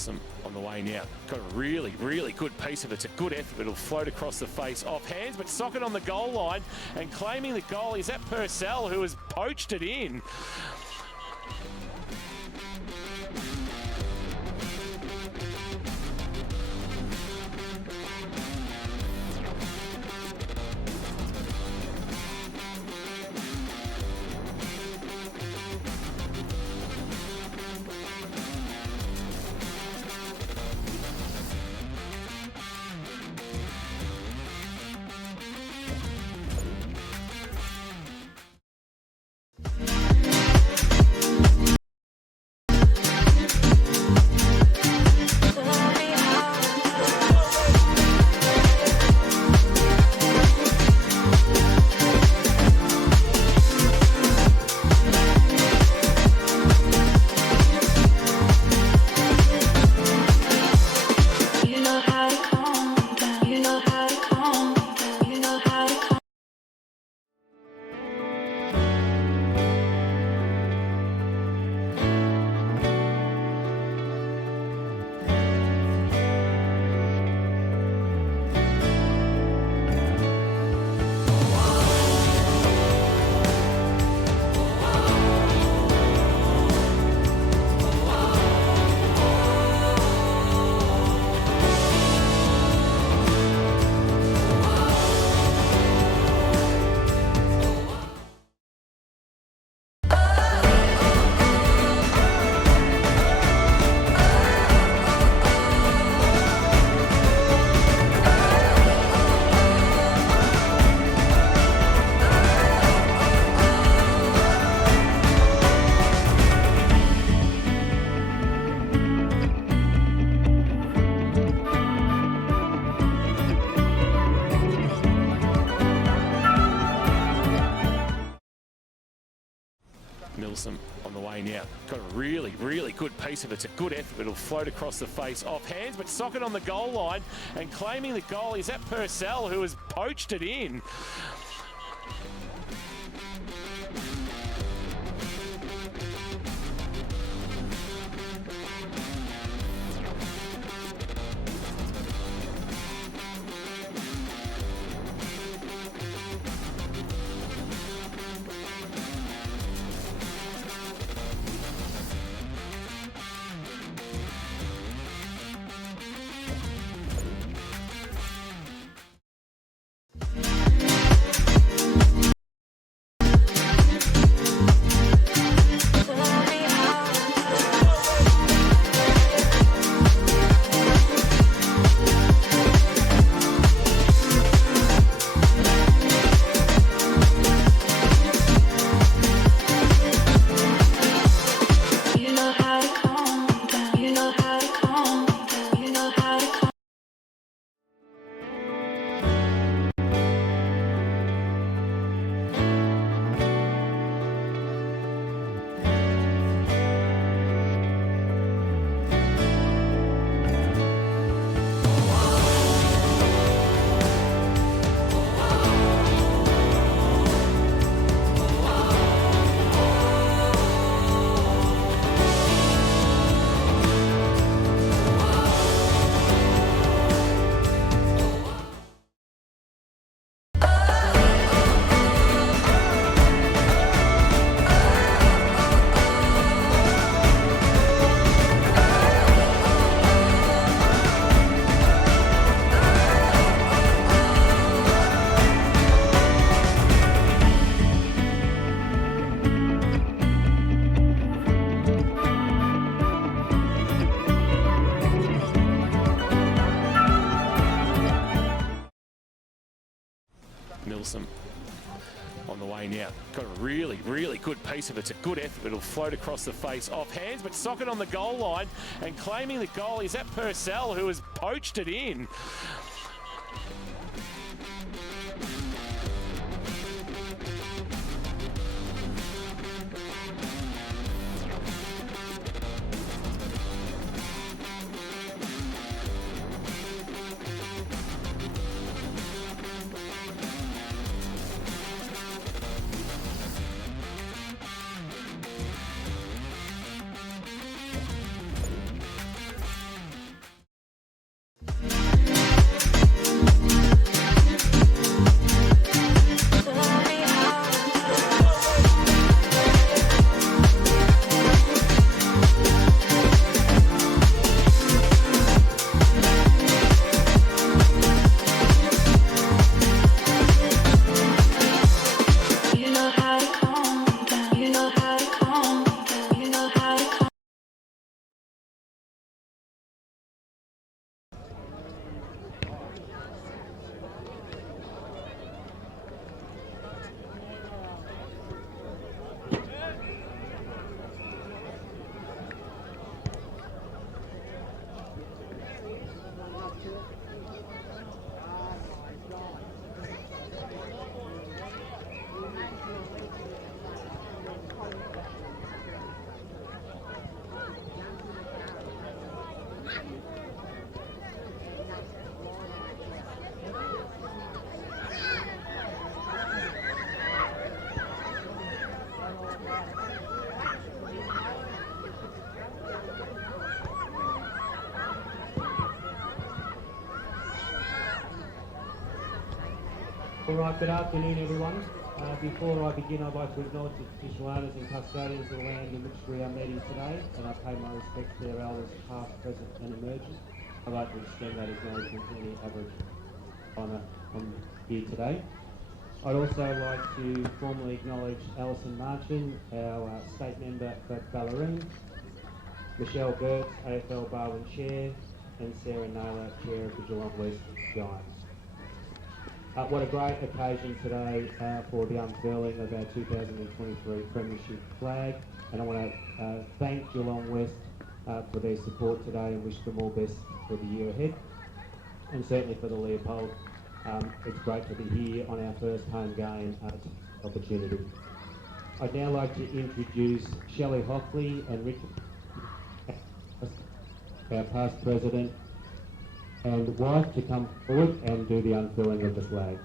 Milsom on the way now. Got a really, really good piece of it. It's a good effort. It'll float across the face off hands, but socket on the goal line and claiming the goal. Is that Purcell, who has poached it in? Milsom on the way now. Got a really, really good piece of it. It's a good effort. It'll float across the face off hands, but socket on the goal line and claiming the goal. Is that Purcell, who has poached it in? Milsom on the way now. Got a really, really good piece of it. It's a good effort. It'll float across the face off hands, but socket on the goal line and claiming the goal. Is that Purcell, who has poached it in? All right, good afternoon, everyone. Before I begin, I'd like to acknowledge the traditional owners and custodians of the land in which we are meeting today, and I pay my respects to their elders, past, present, and emerging. I'd like to extend that acknowledgement to any Aboriginal on here today. I'd also like to formally acknowledge Alison Marchin, our state member for Ballerine, Michelle Burks, AFL Barwon Chair, and Sarah Naylor, Chair of the Geelong West Giants. What a great occasion today for the unfurling of our 2023 Premiership flag, and I want to thank Geelong West for their support today and wish them all best for the year ahead, and certainly for the Leopold. It's great to be here on our first home game opportunity. I'd now like to introduce Shelley Hockley and Richard, our past president and wife, to come forward and do the unfurling of the flag.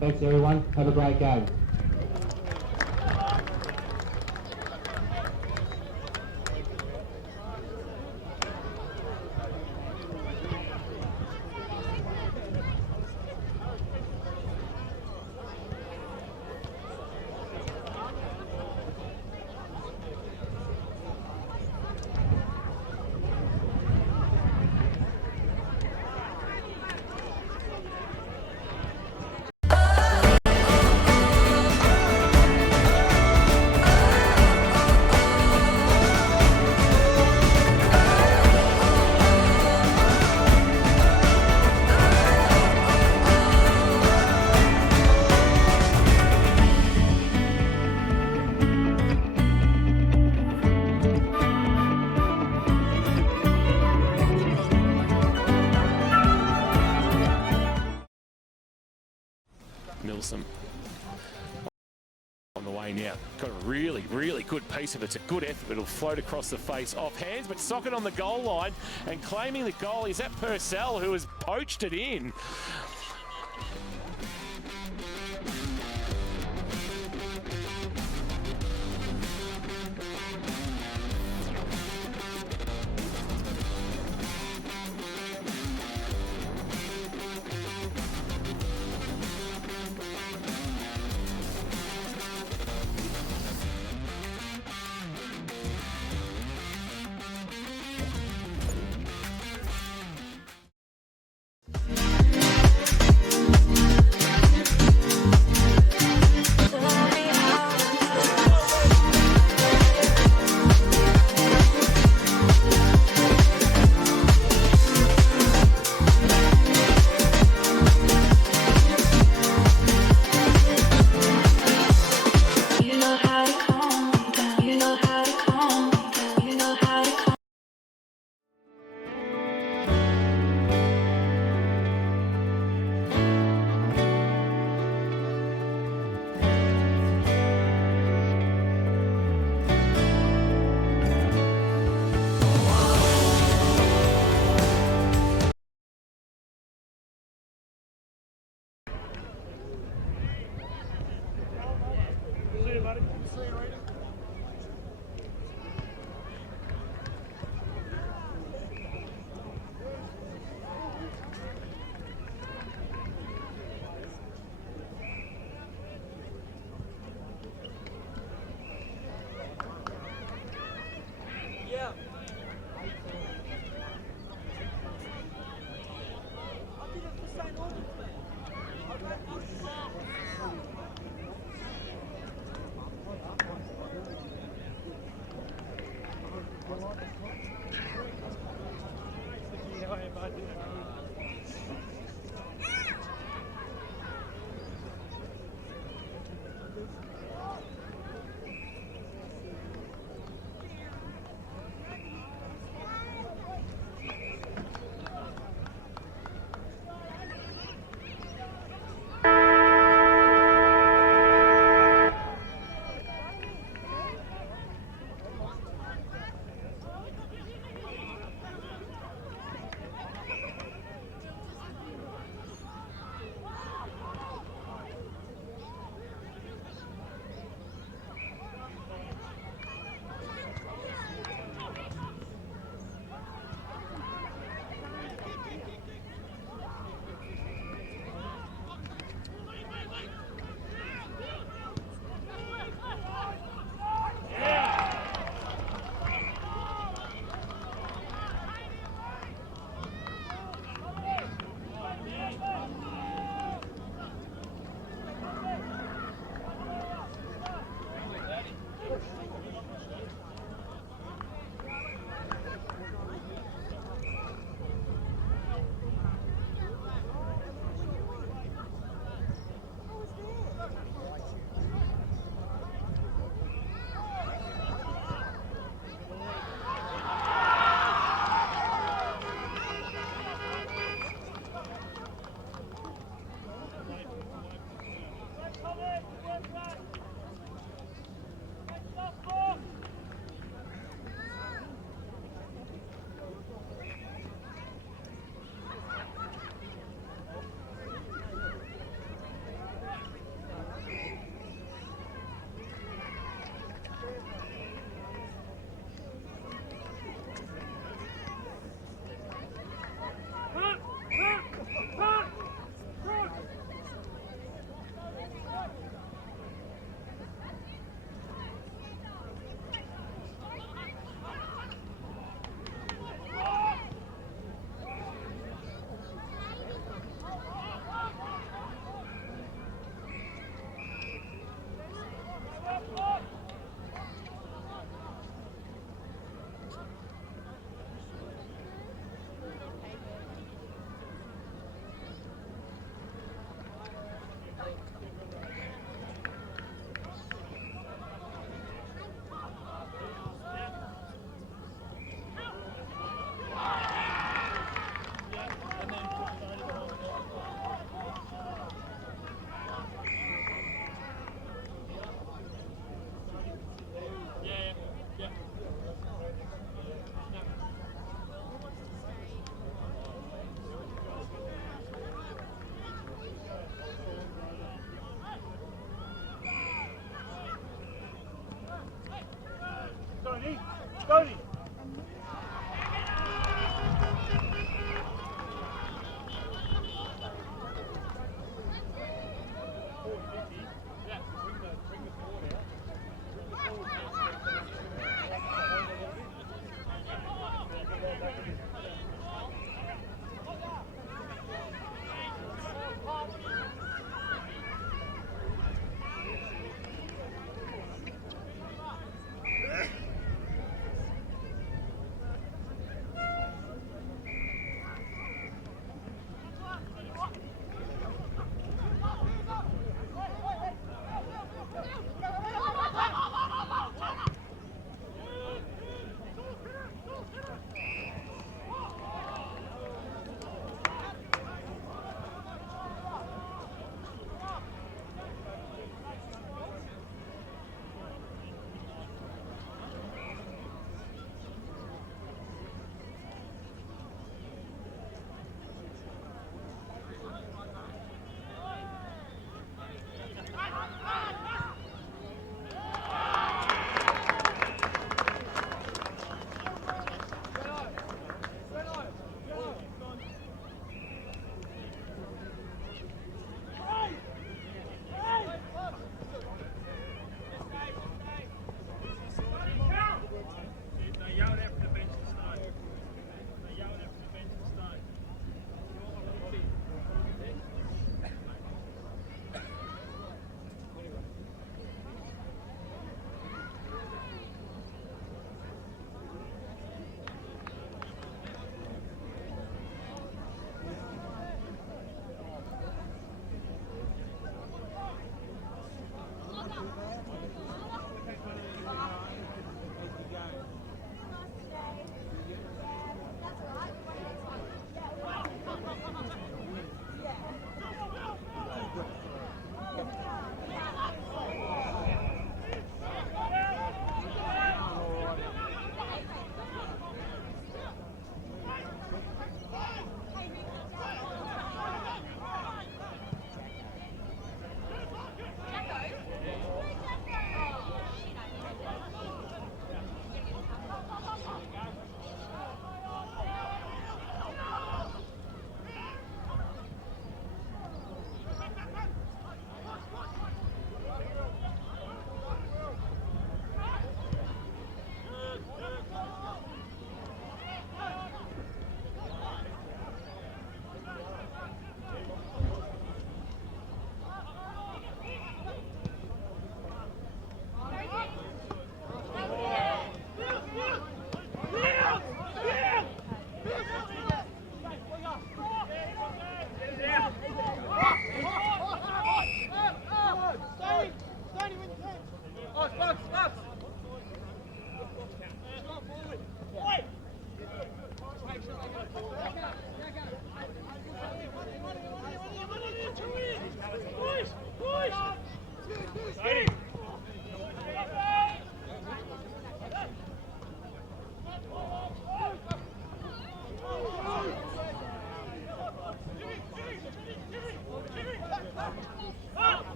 Thanks everyone, have a great game. Milsom on the way now. Got a really, really good piece of it. It's a good effort. It'll float across the face off hands, but socket on the goal line and claiming the goal is that Purcell, who has poached it in.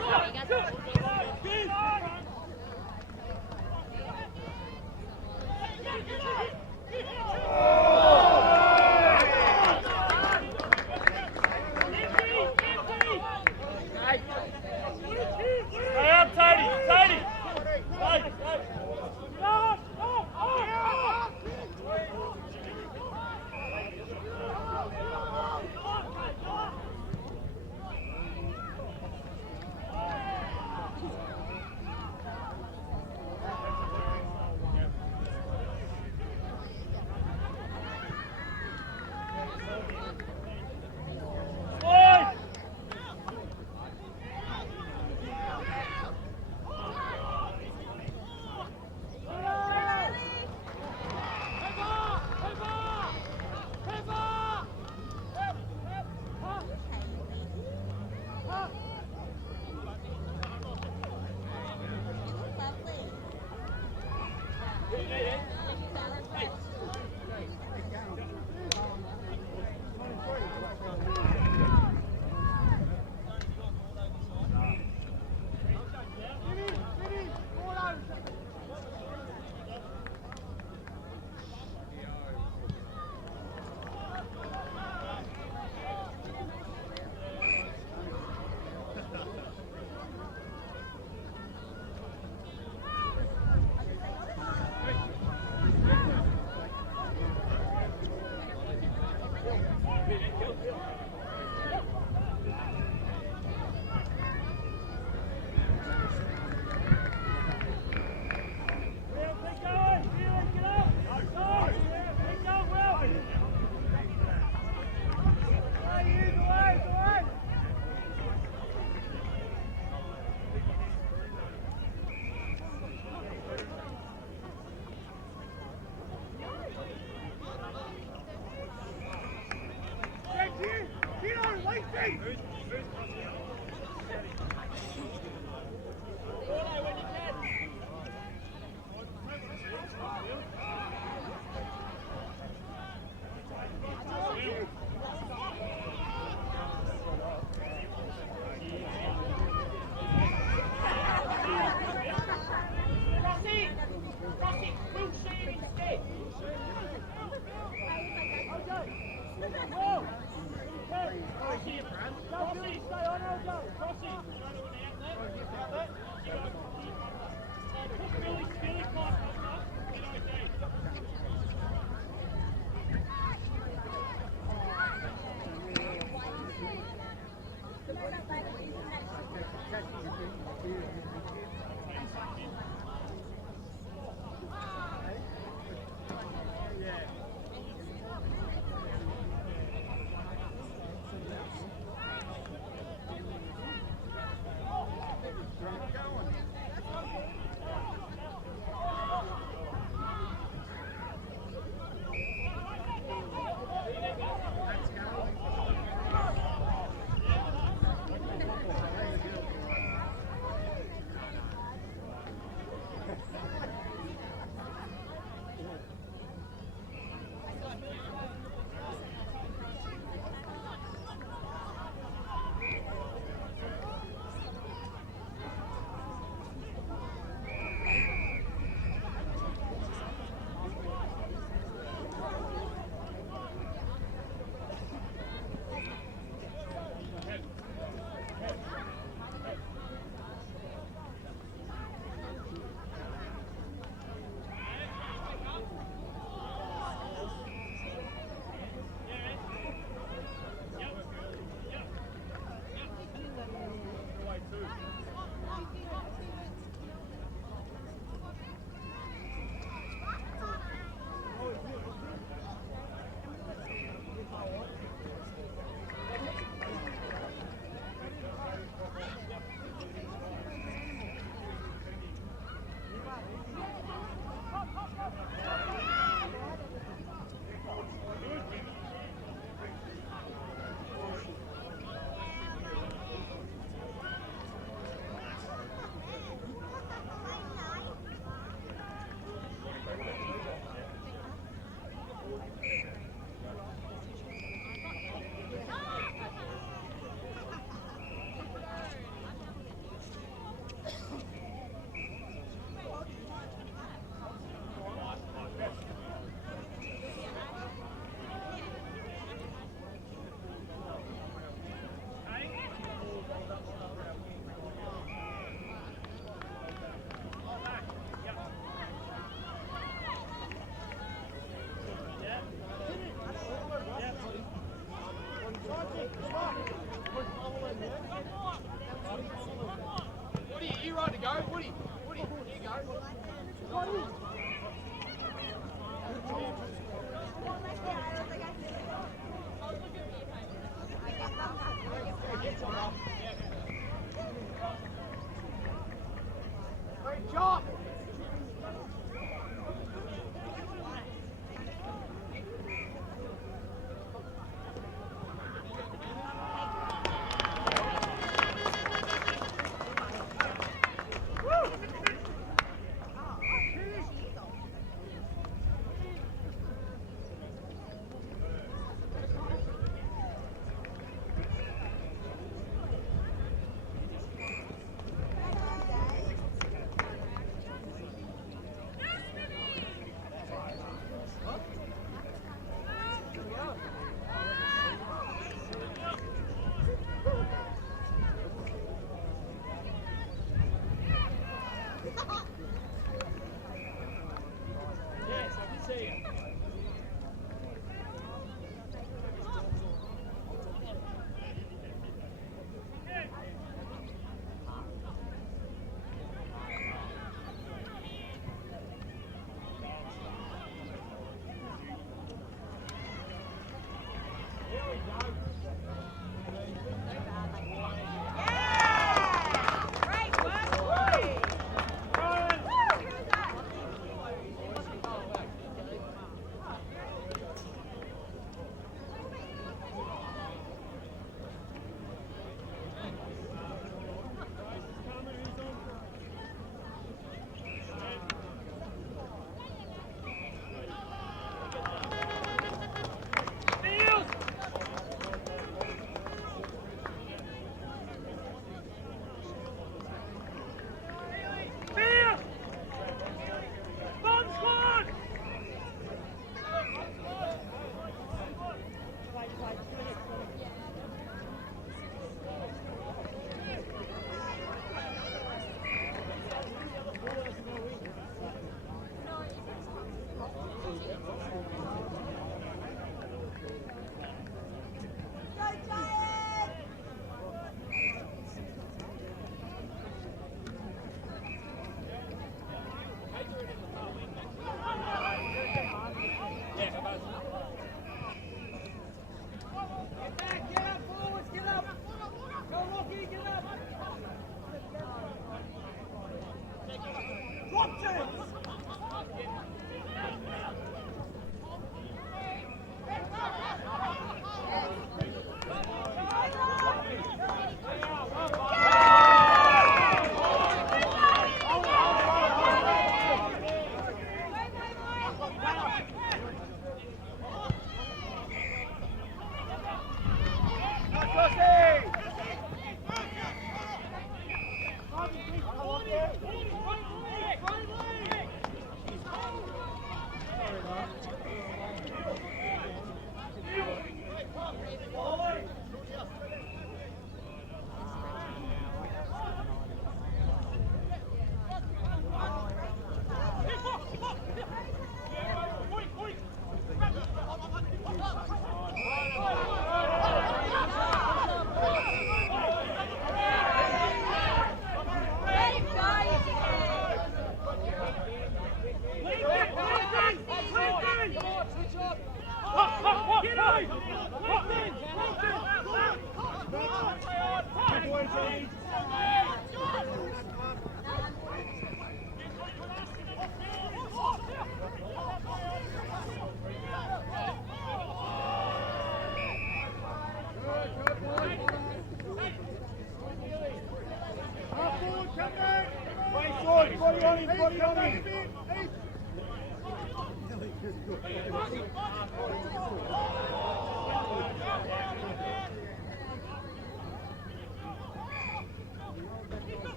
Go.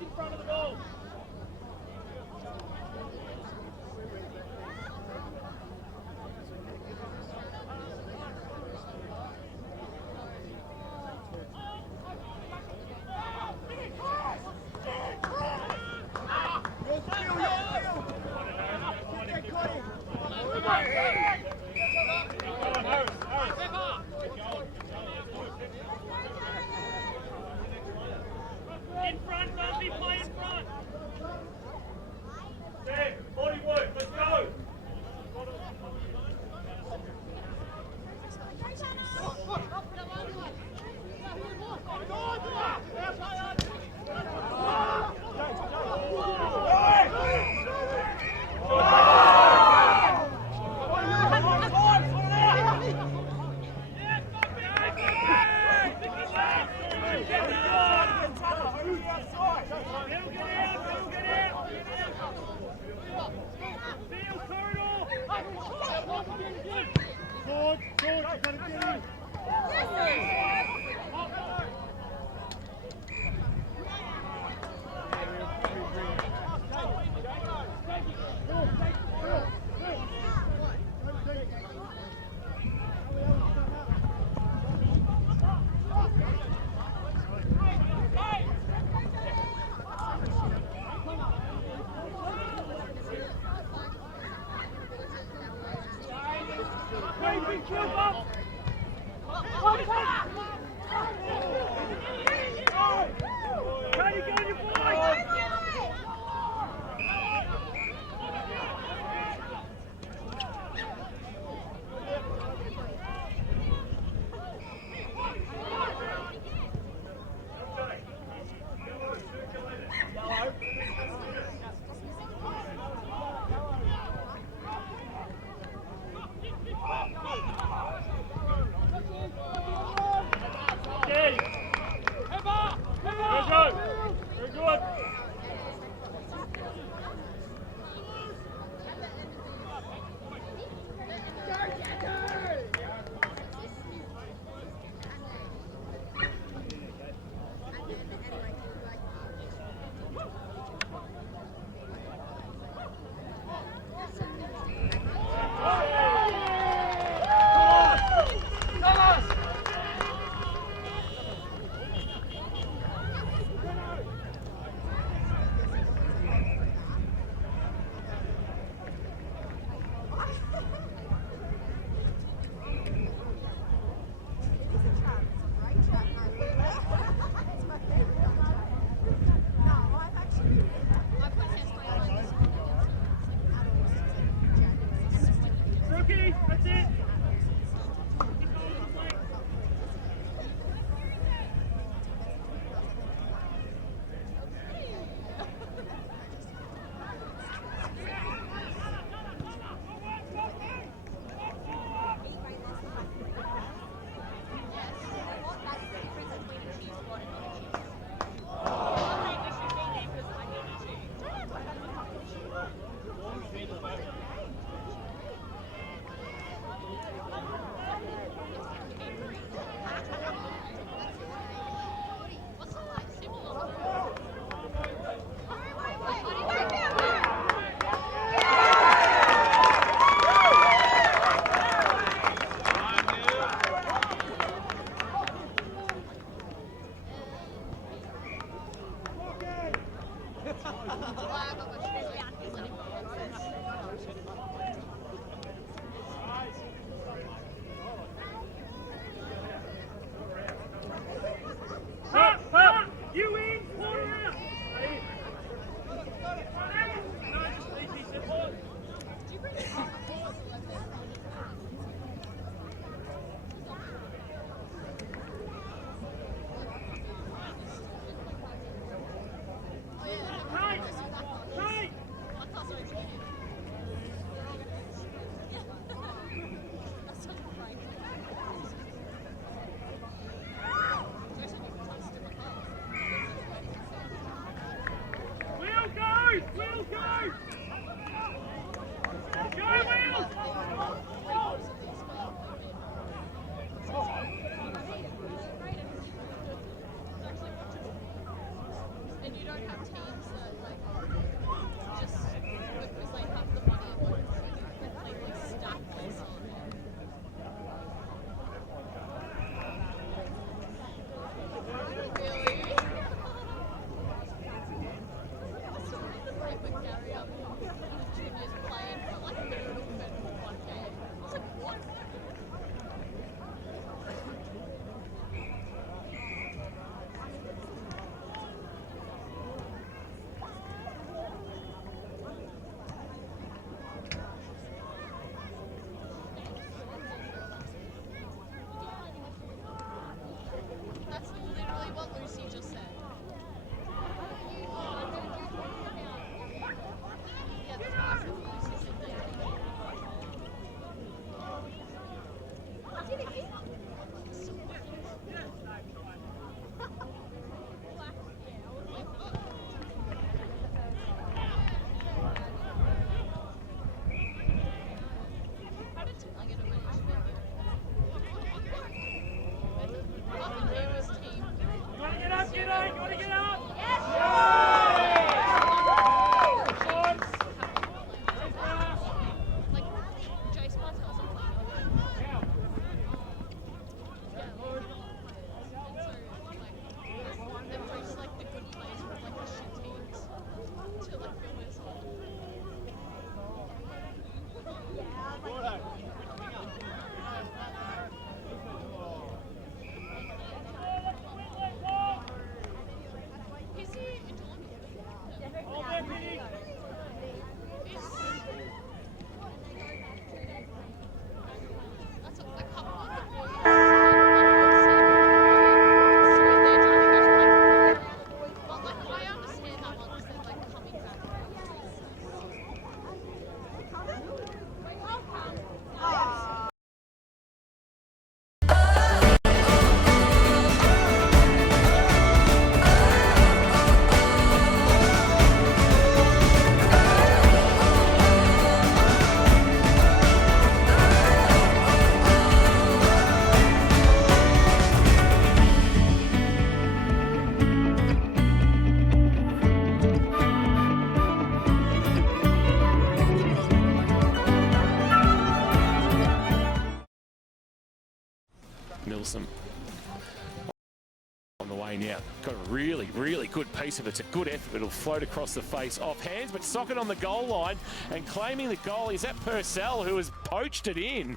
in front of the ball. In front, Buffy, play in front. Sam, body work, let's go. teams that like just because they have the money won't completely stack this on. Really? I saw it in the paper Gary Junior's playing for like a little bit for one game. I was like, what? That's literally what Lucy just said. Yeah, that's what I said. Lucy said that. How did I get a management? Up in Eva's team. You want to get up, G'day? You want to get up? Like, Jace Martell's a player. Yeah, Lord. And so, like, they've poached, like, the good players from, like, the shit teams to, like, fill this hole. Is he in Geelong? Hold there, Vinny. That's a couple of the boys. But like I understand that one because they're like coming back. Milsom on the way now. Got a really, really good piece of it. It's a good effort. It'll float across the face off hands, but socket on the goal line and claiming the goal is that Purcell who has poached it in.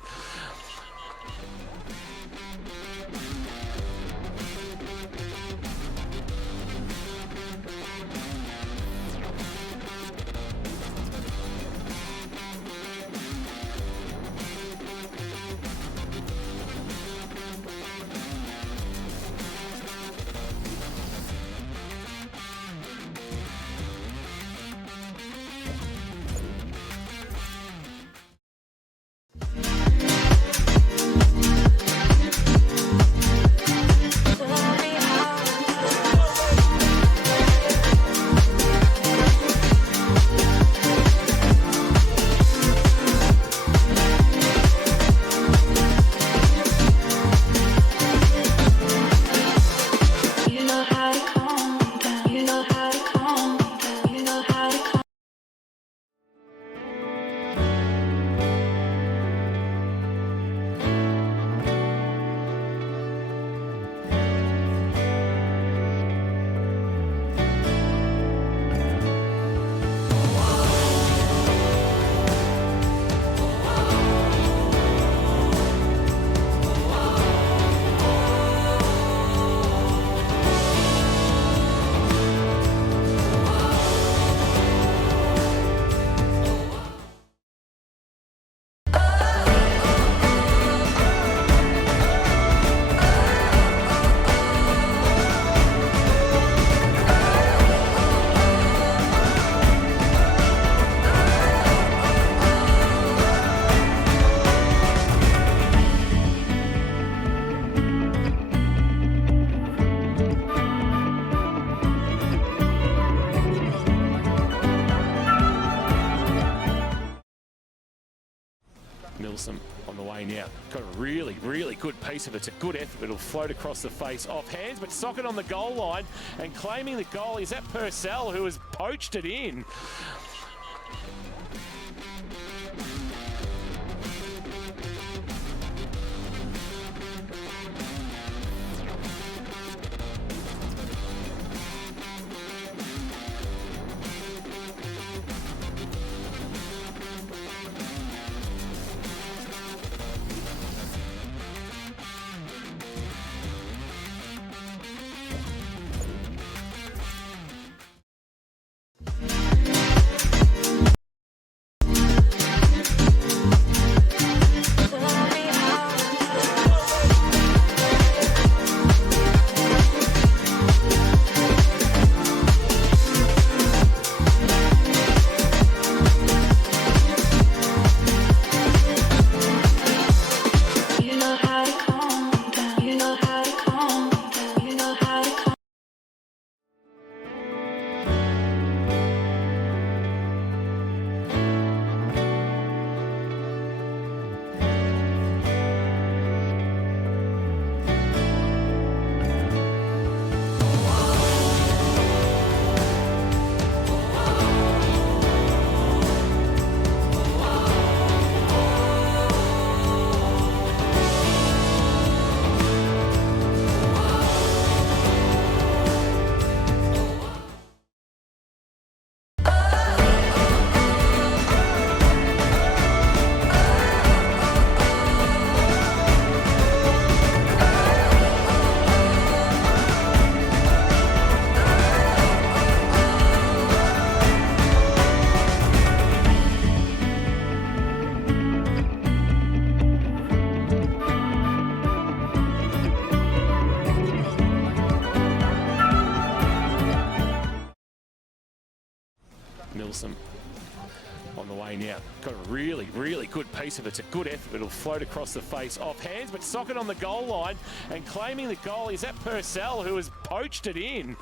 Milsom on the way now. Got a really, really good piece of it. It's a good effort. It'll float across the face off hands, but socket on the goal line and claiming the goal is that Purcell, who has poached it in. Milsom on the way now. Got a really, really good piece of it. It's a good effort. It'll float across the face off hands, but socket on the goal line and claiming the goal is that Purcell, who has poached it in.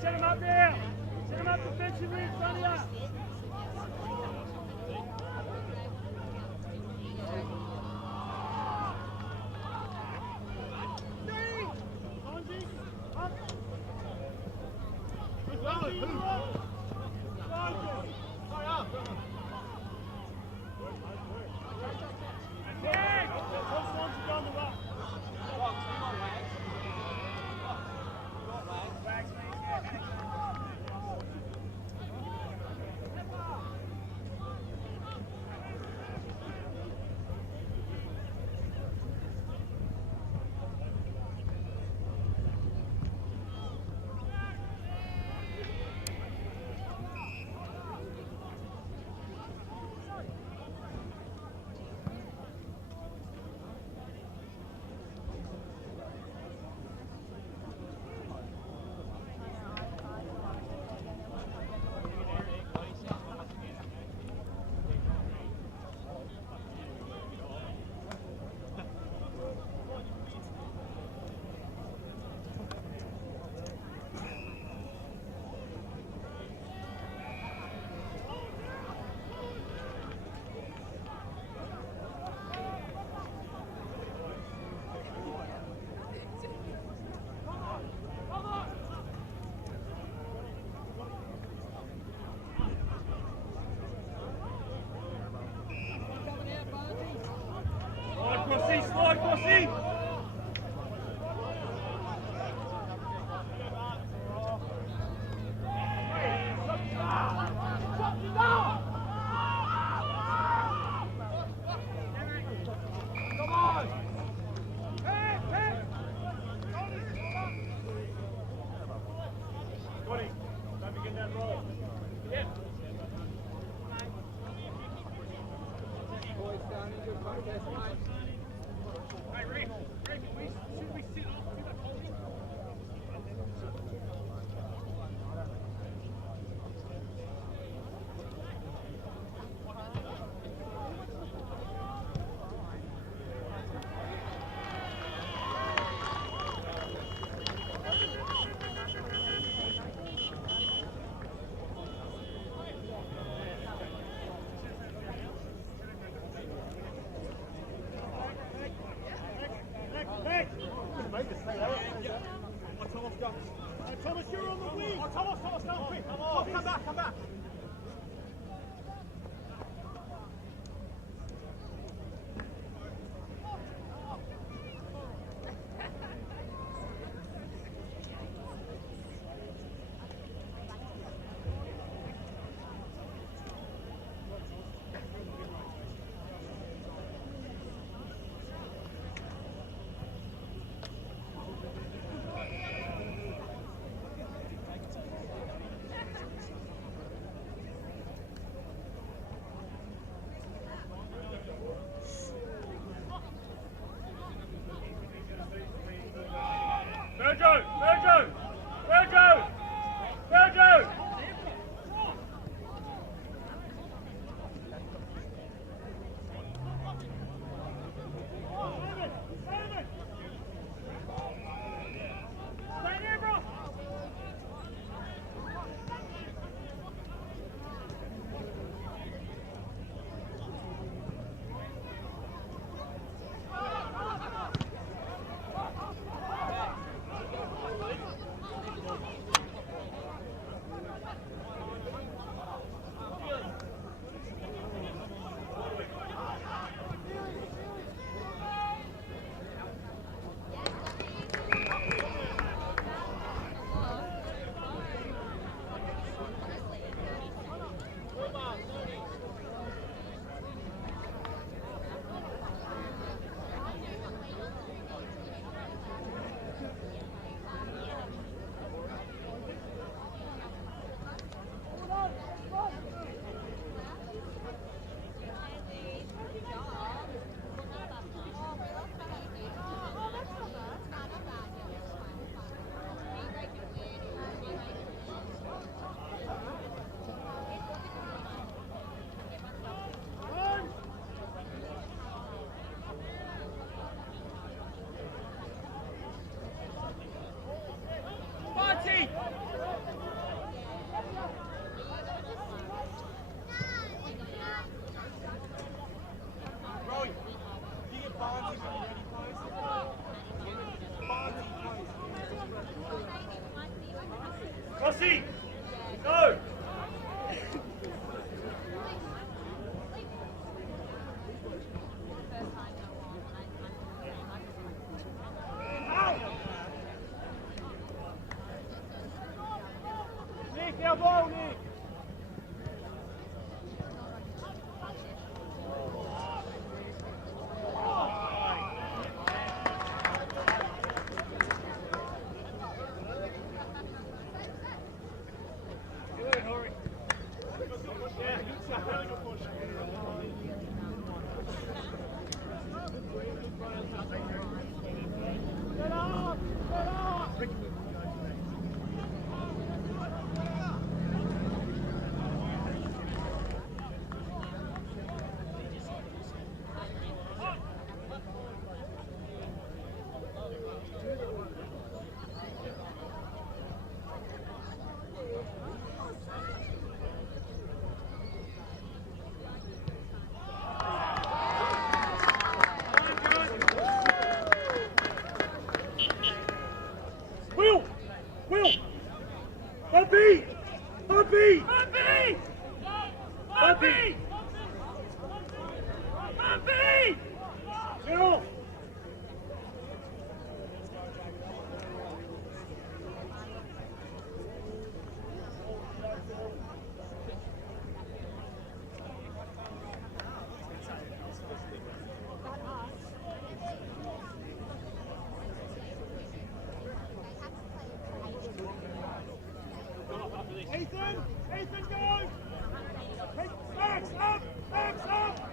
set him up there. Set him up defensively in front of you. Slide, Crossy! Come on! Hey, hey! Got him. Don't begin that roll. Yeah. Boys down into a contest, mate. Hey, Rick, should we sit off to the holding? Thomas, you're on the wing! Oh, Thomas, come quick! Come on, come back! Virgo! Stay there, bro! our ball, Nick. Good, Hori. Yeah, good stuff. Really good push. Get up! Get up! Will! Will! Bumpy! Bumpy! Bumpy! Bumpy! Bumpy! Get off! Ethan! Ethan, go! Max, up! Max, up!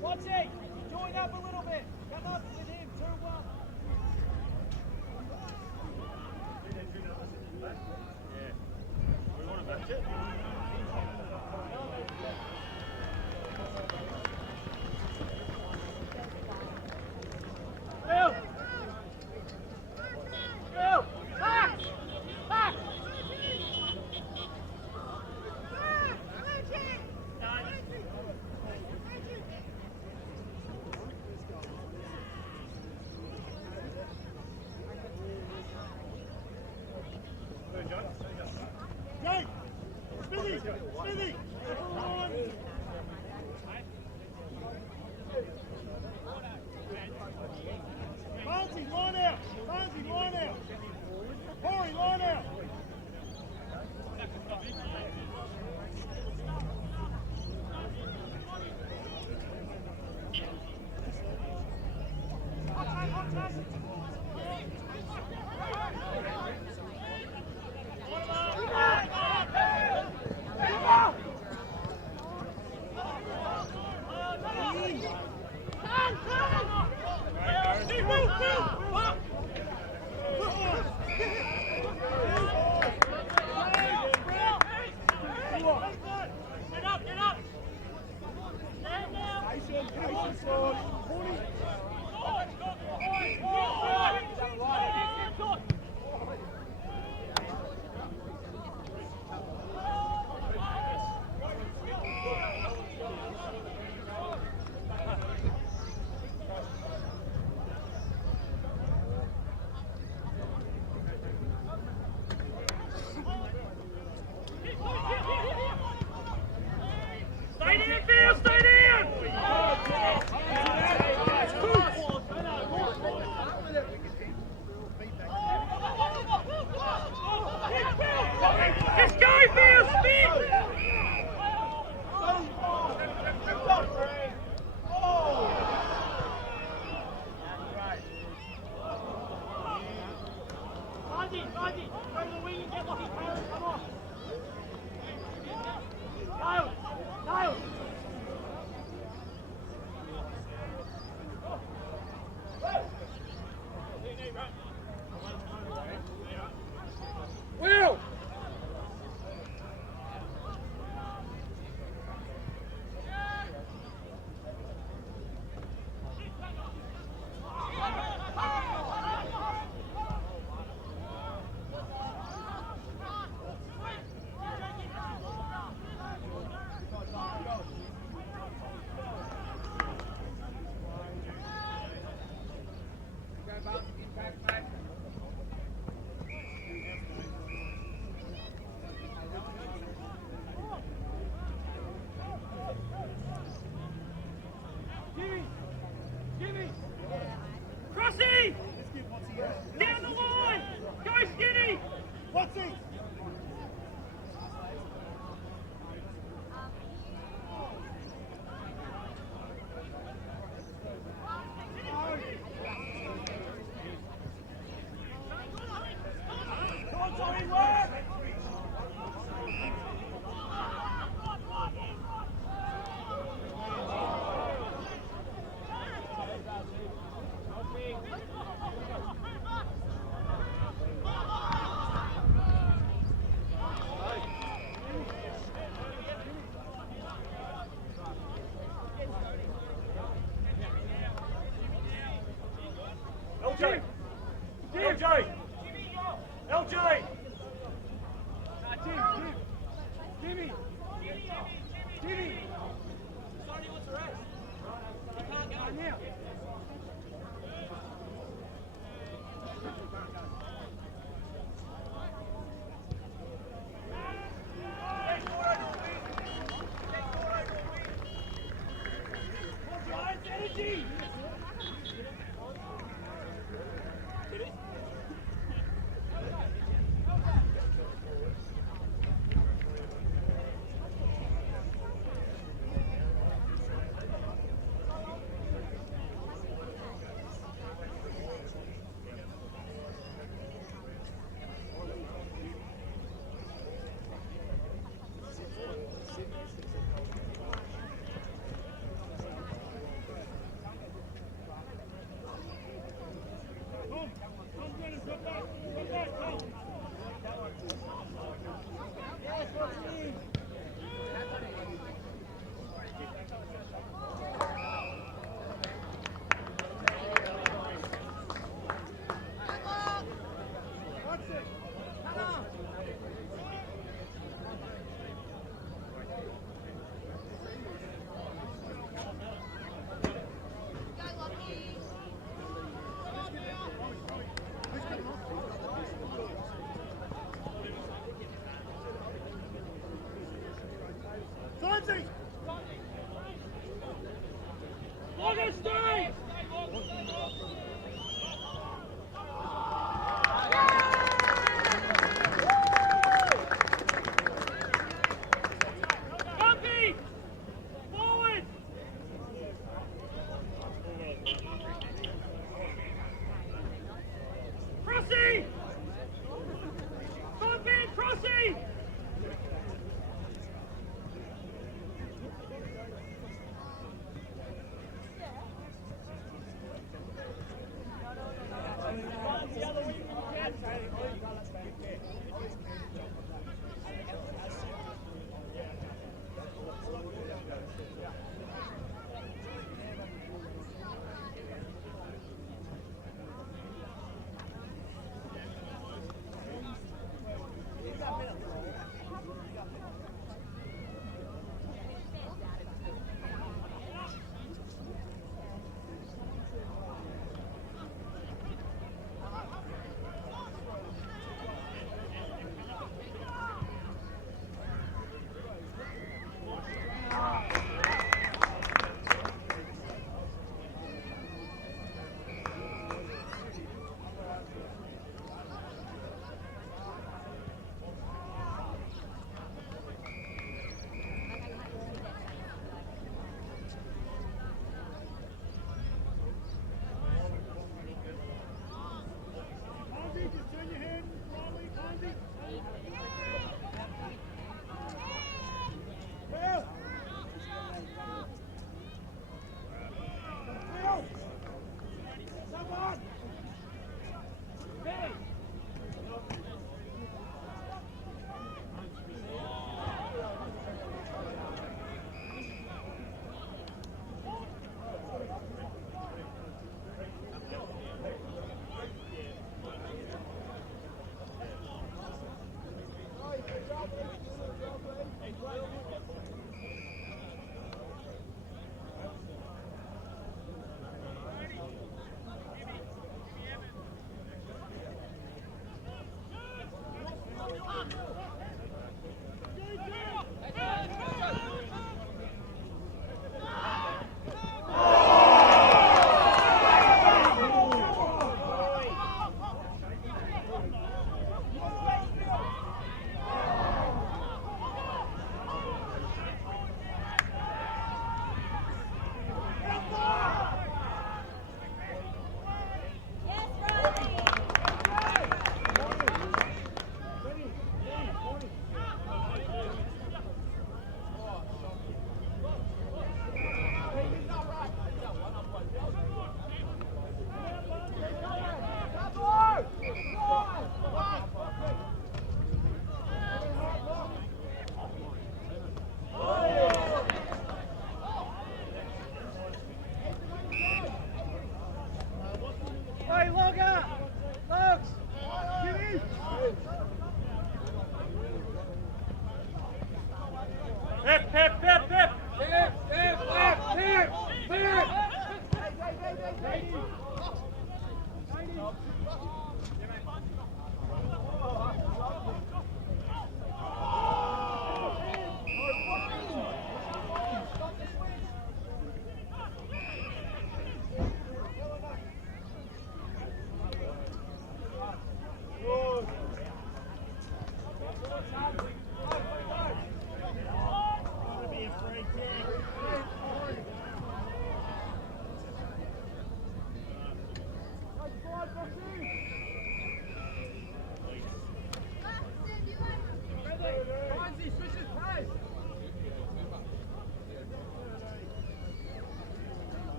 Watch it! Join up a little bit! Come up with him, 2-1. We want to match it. Bill! Bill! Back! Back! Jake! Billy!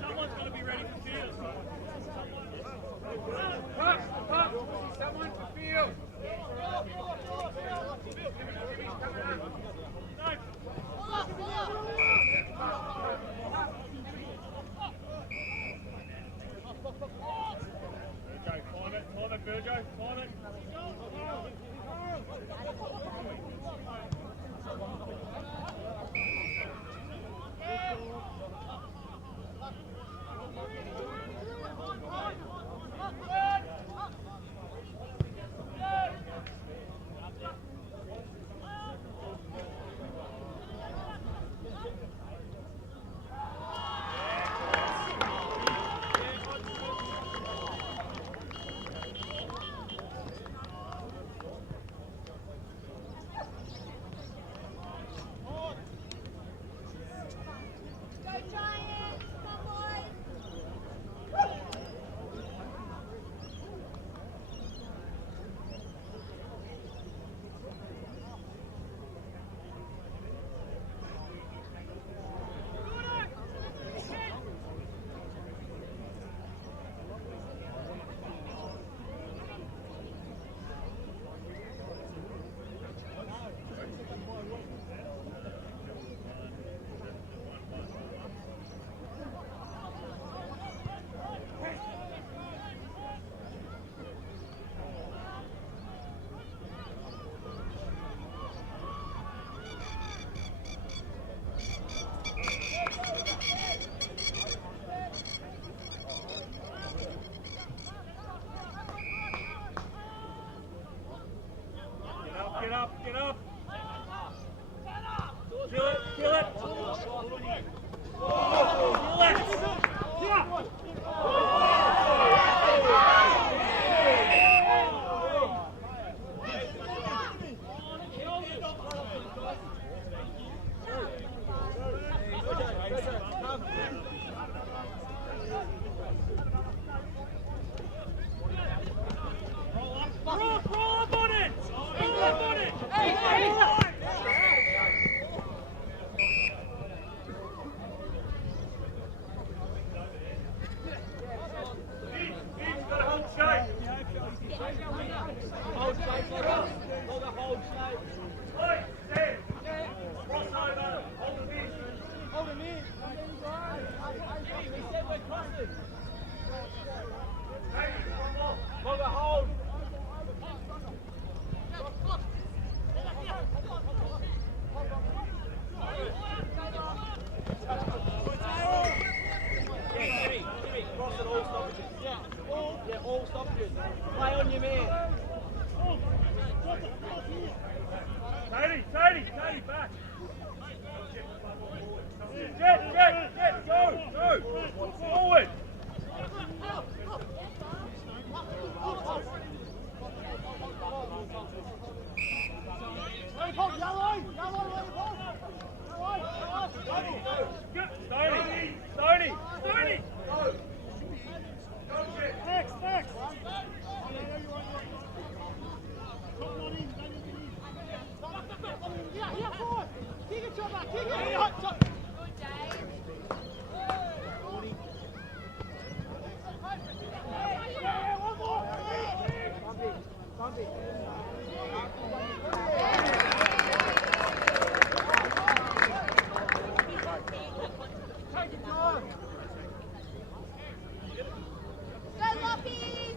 Someone's got to be ready for field. Someone to field. Climb it, Virgo, climb it. Get up, get up. Kill it, kill it. Kill it. Roll up on it. Roll up on it. All stoppages. Play on your man. Sadie, back. Jet, go, forward. Leopold, yellow, Leopold. Stoney. Next. Yeah, forward. Kick it, Chopper, kick it. Good day. One more. Bumpy. Take it, John. Go, Lockie!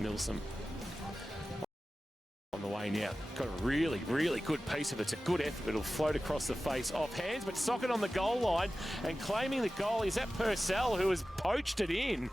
Milsom on the way now. Got a really, really good piece of it. It's a good effort. It'll float across the face off hands, but socket on the goal line and claiming the goal is that Purcell, who has poached it in.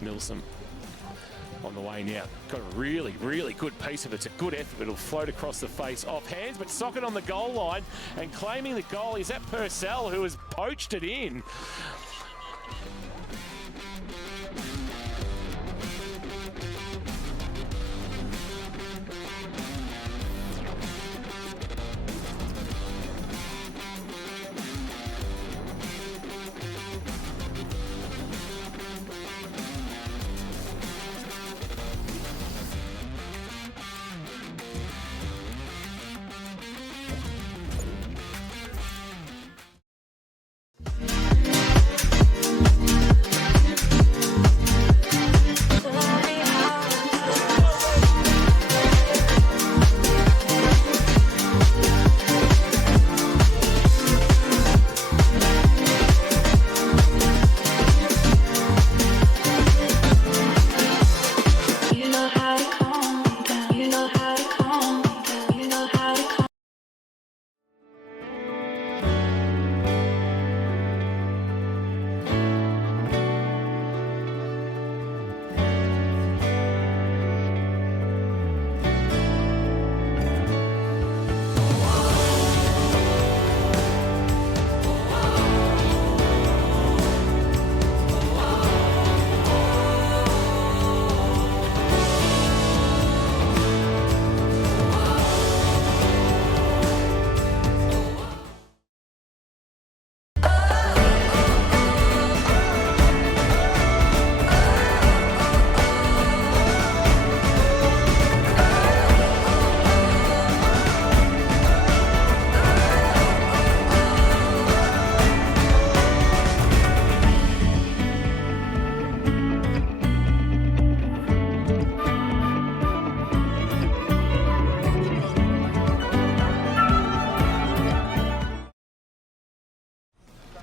Milsom on the way now. Got a really, really good piece of it. It's a good effort. It'll float across the face off hands, but socket on the goal line and claiming the goal is that Purcell, who has poached it in.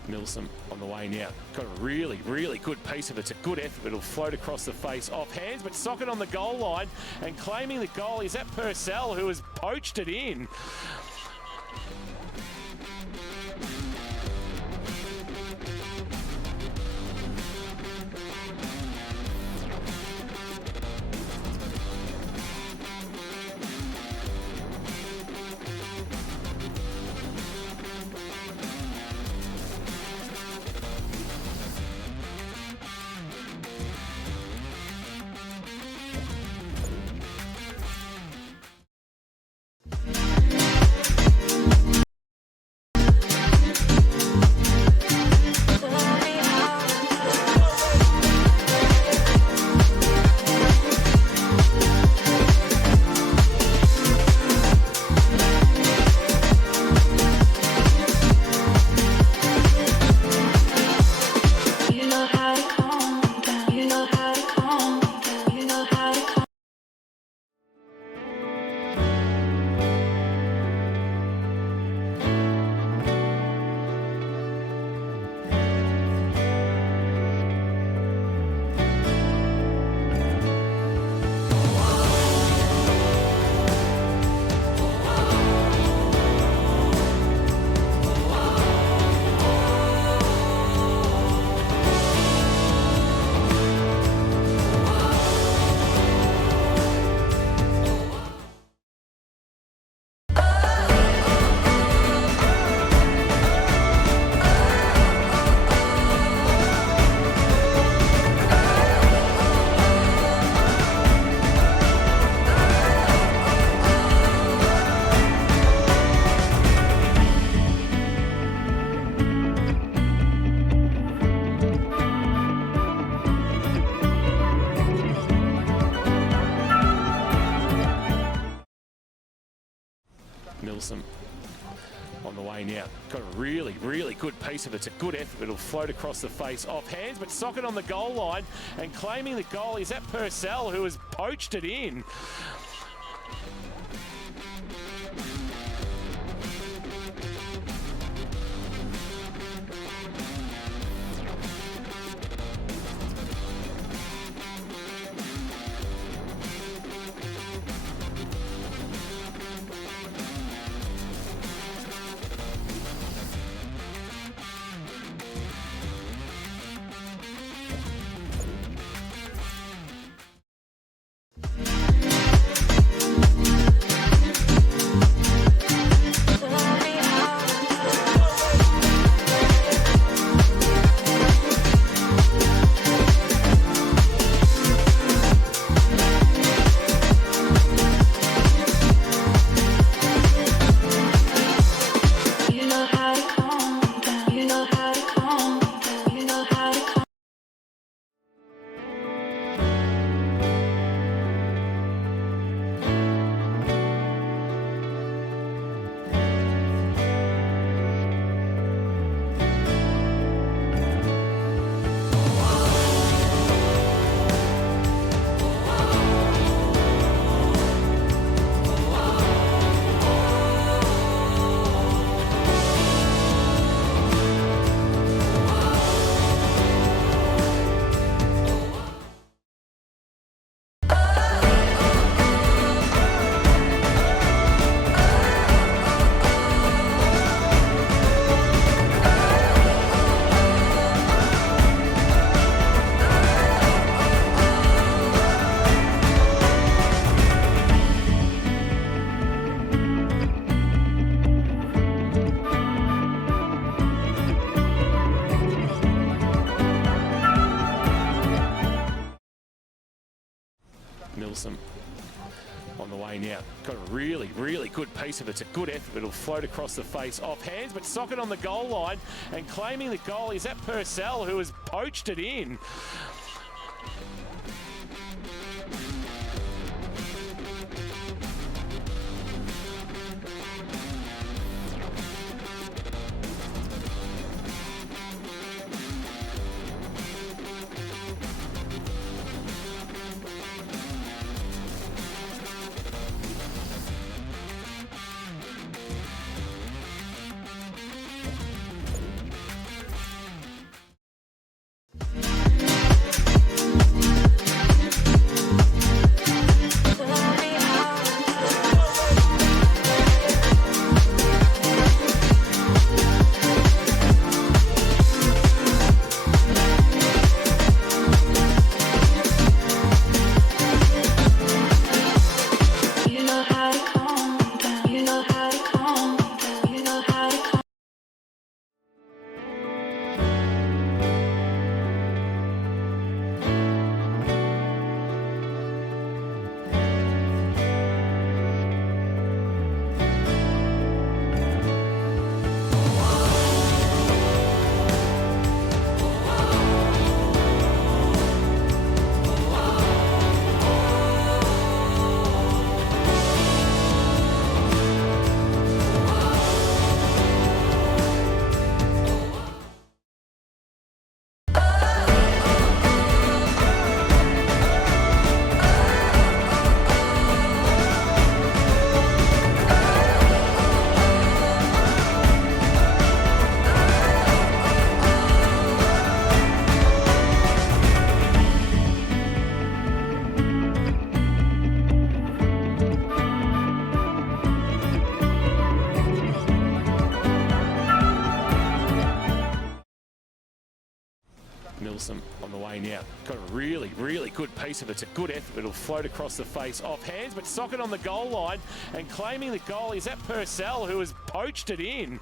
Milsom on the way now. Got a really, really good piece of it. It's a good effort. It'll float across the face off hands, but socket on the goal line and claiming the goal is that Purcell, who has poached it in. Milsom on the way now. Got a really, really good piece of it. It's a good effort. It'll float across the face off hands, but socket on the goal line and claiming the goal is that Purcell, who has poached it in. Milsom on the way now. Got a really, really good piece of it. It's a good effort. It'll float across the face off hands, but socket on the goal line and claiming the goal is that Purcell, who has poached it in. Milsom on the way now. Got a really, really good piece of it. It's a good effort. It'll float across the face off hands, but socket on the goal line and claiming the goal is that Purcell, who has poached it in.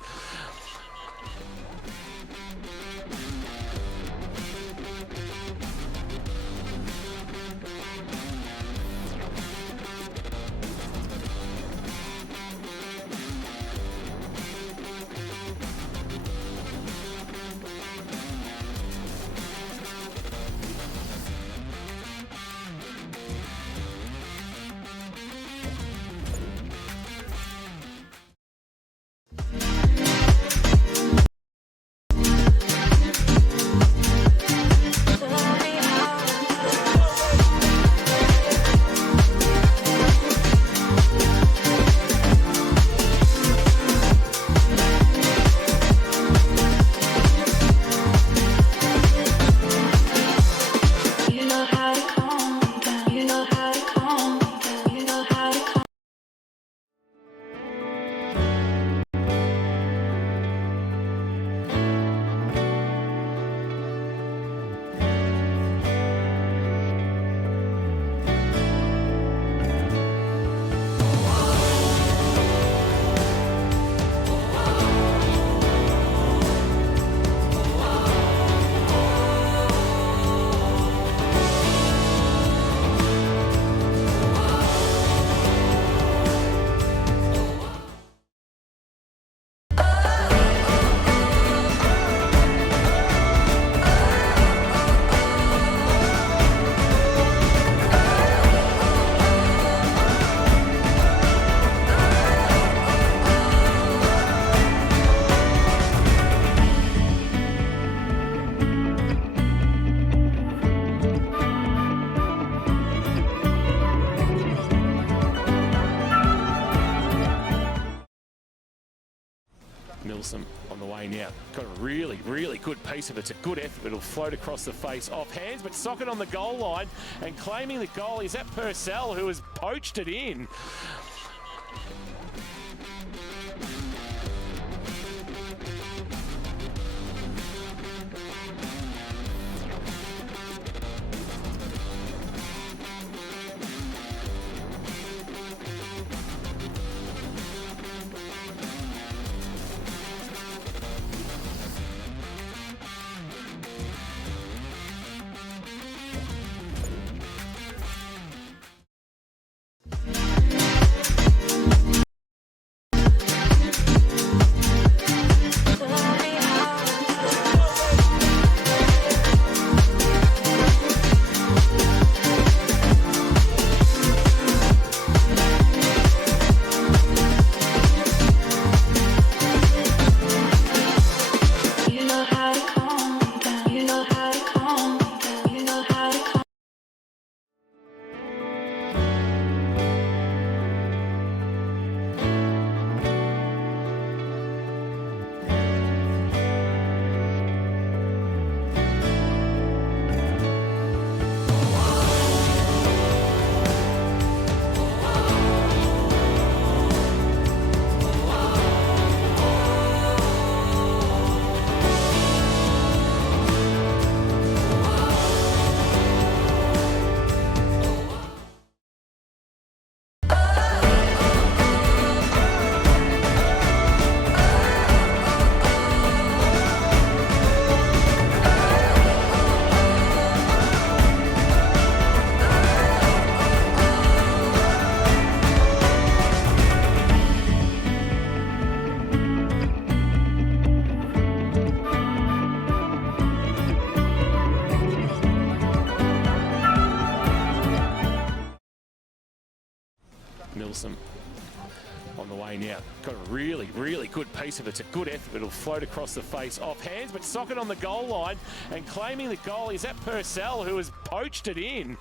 Milsom on the way now. Got a really, really good piece of it. It's a good effort. It'll float across the face off hands, but socket on the goal line and claiming the goal is that Purcell, who has poached it in. Milsom on the way now. Got a really, really good piece of it. It's a good effort. It'll float across the face off hands, but socket on the goal line and claiming the goal is that Purcell, who has poached it in.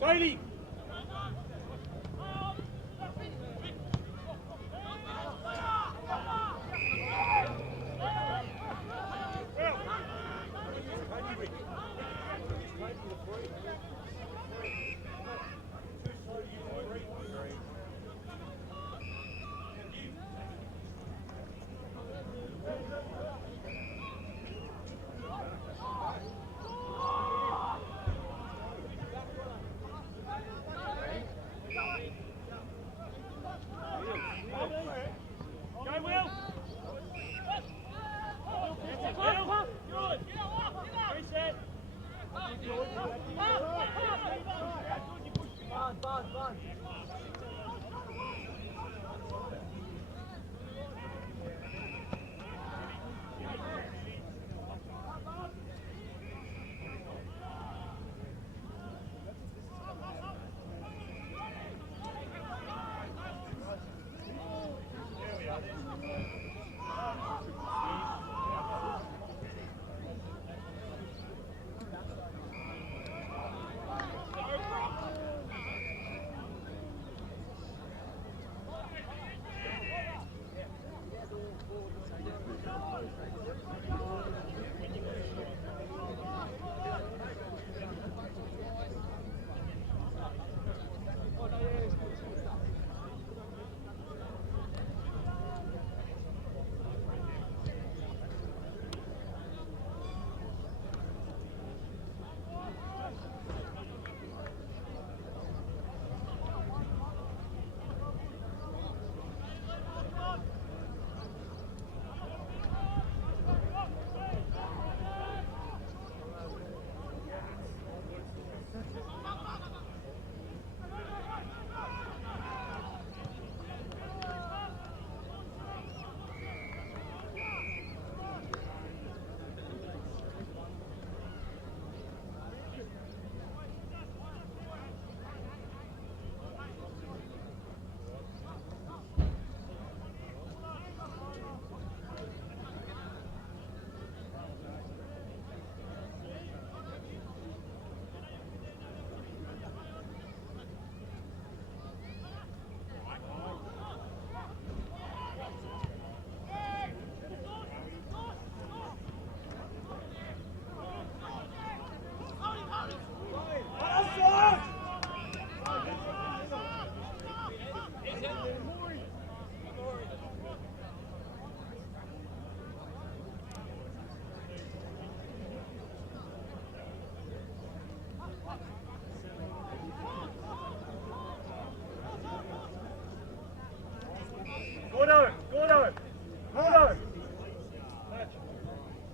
Fighting! Gordo! Gordo! Gordo! Match.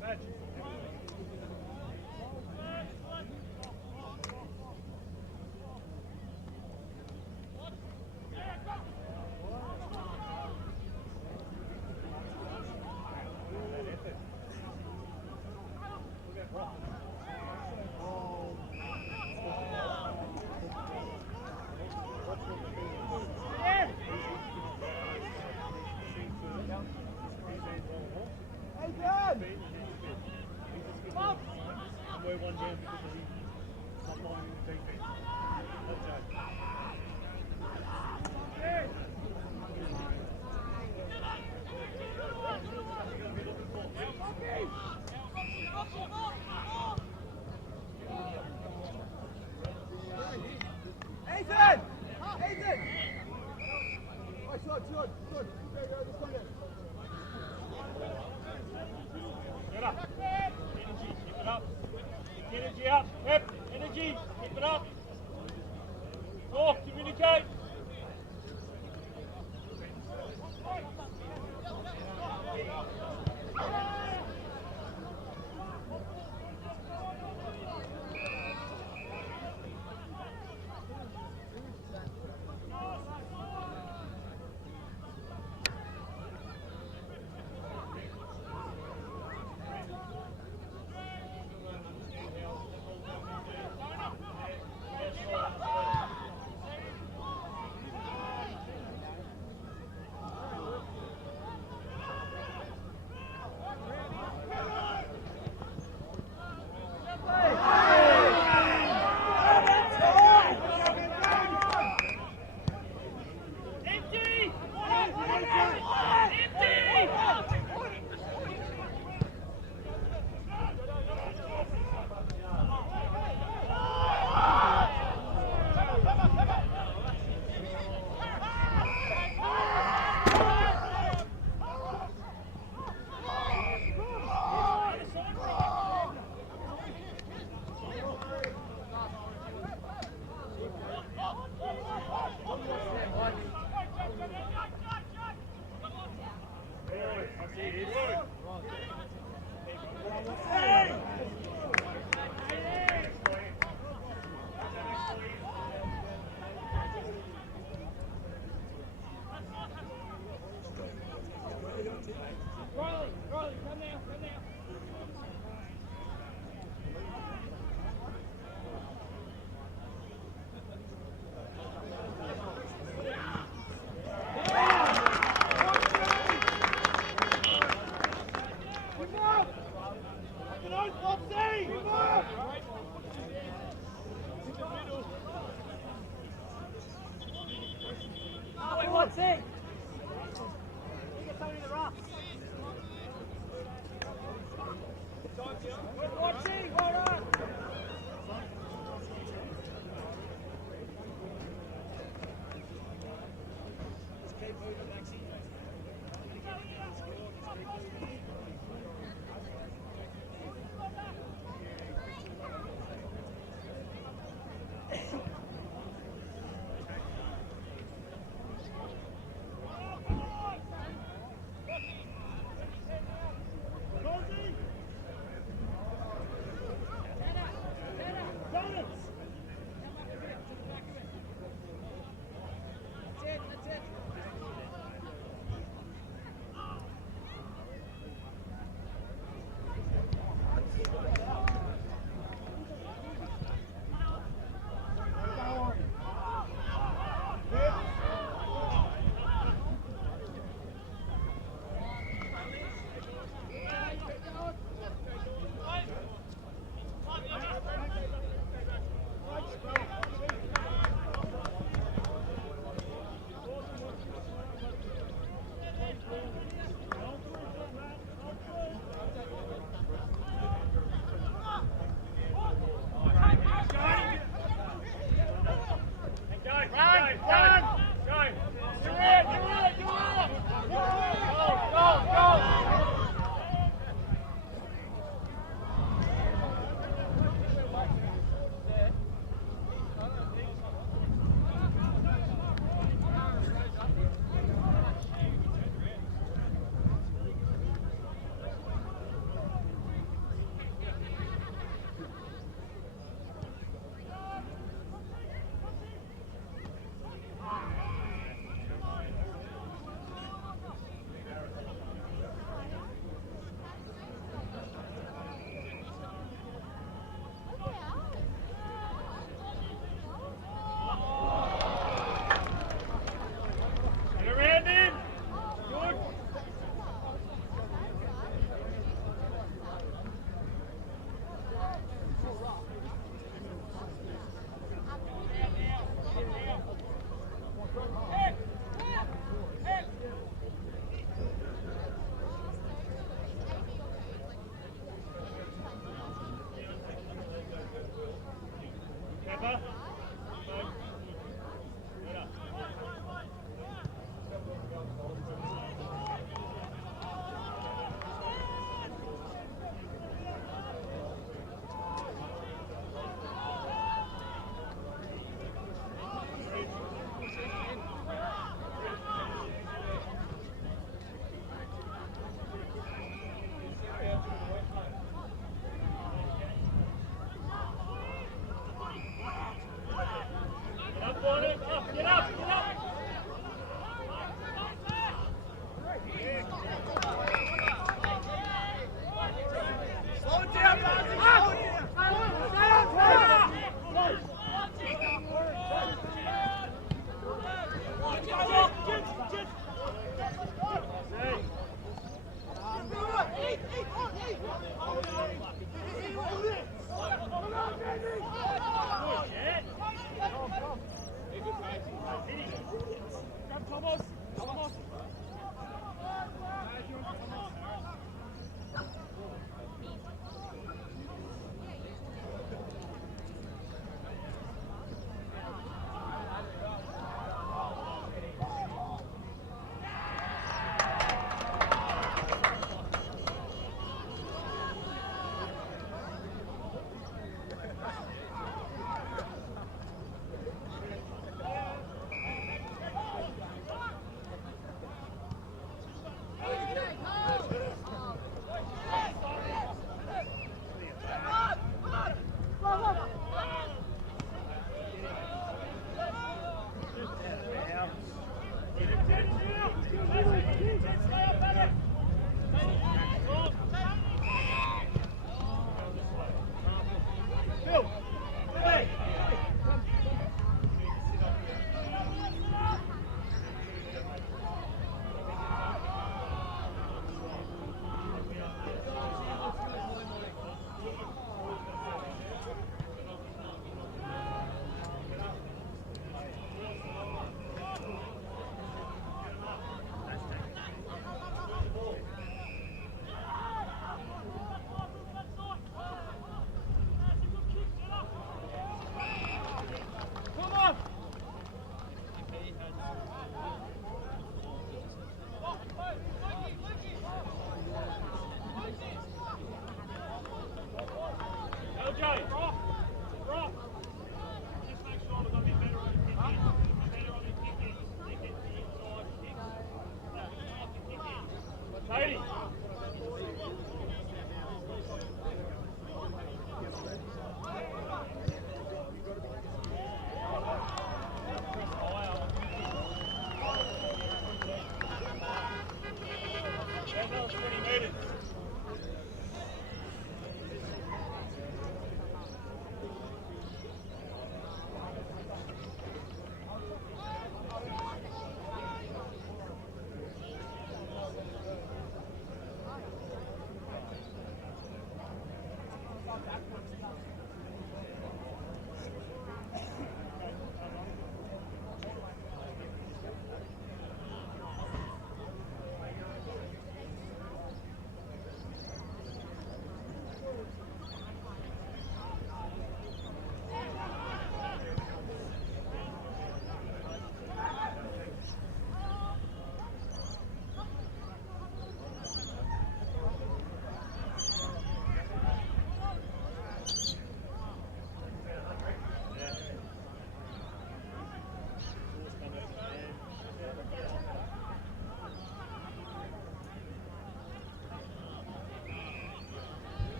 Match. We're one down because he's not lining the defense. Ethan! Ethan! Oh, good. This one there. Get up. Energy, keep it up. Keep the energy up. Pep, energy, keep it up. Talk, communicate.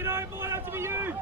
Kiddo, might have to be you.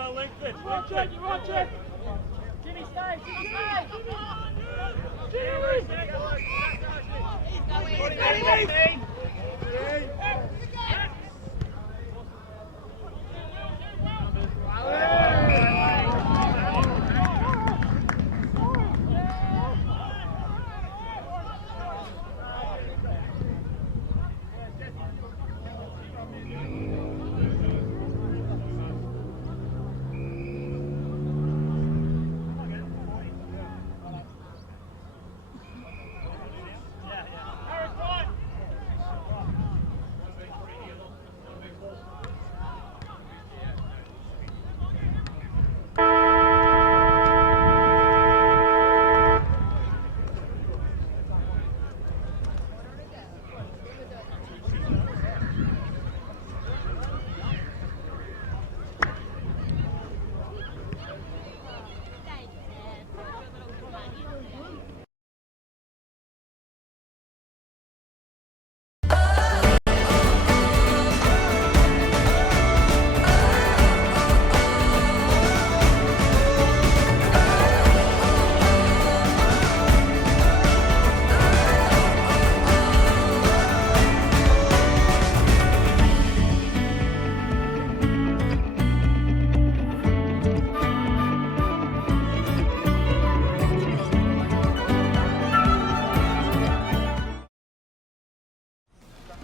go lengthen. You're on, Jed. You're on, Jed. Jimmy, stay. Jimmy, stay.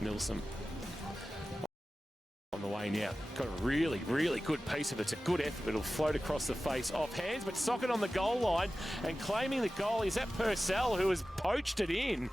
Milsom on the way now. Got a really, really good piece of it. It's a good effort. It'll float across the face off hands, but socket on the goal line and claiming the goal is that Purcell, who has poached it in.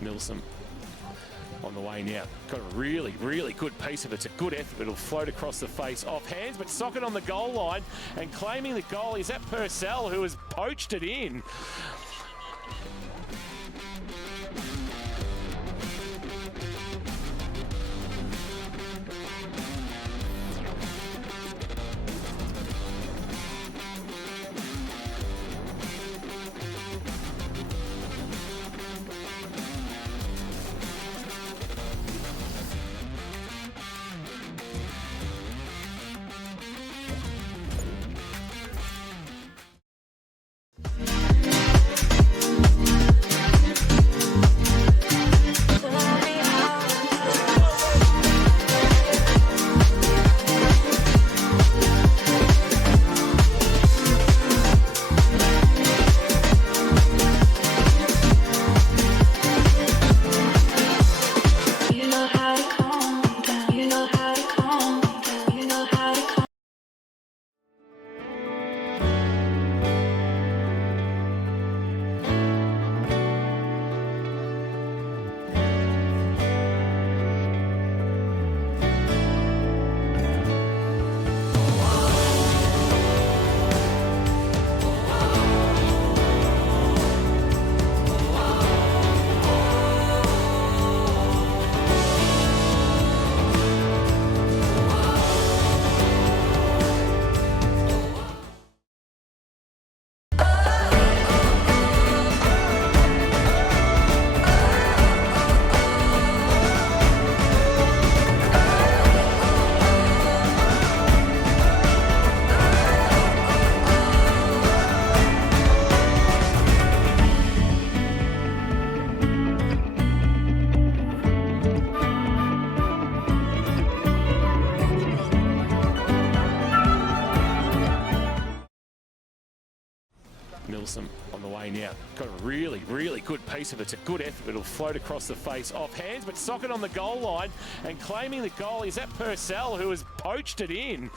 Milsom on the way now. Got a really, really good piece of it. It's a good effort. It'll float across the face off hands, but socket on the goal line and claiming the goal is that Purcell, who has poached it in. Awesome on the way now. Got a really, really good piece of it. It's a good effort. It'll float across the face off hands, but socket on the goal line and claiming the goal is that Purcell, who has poached it in.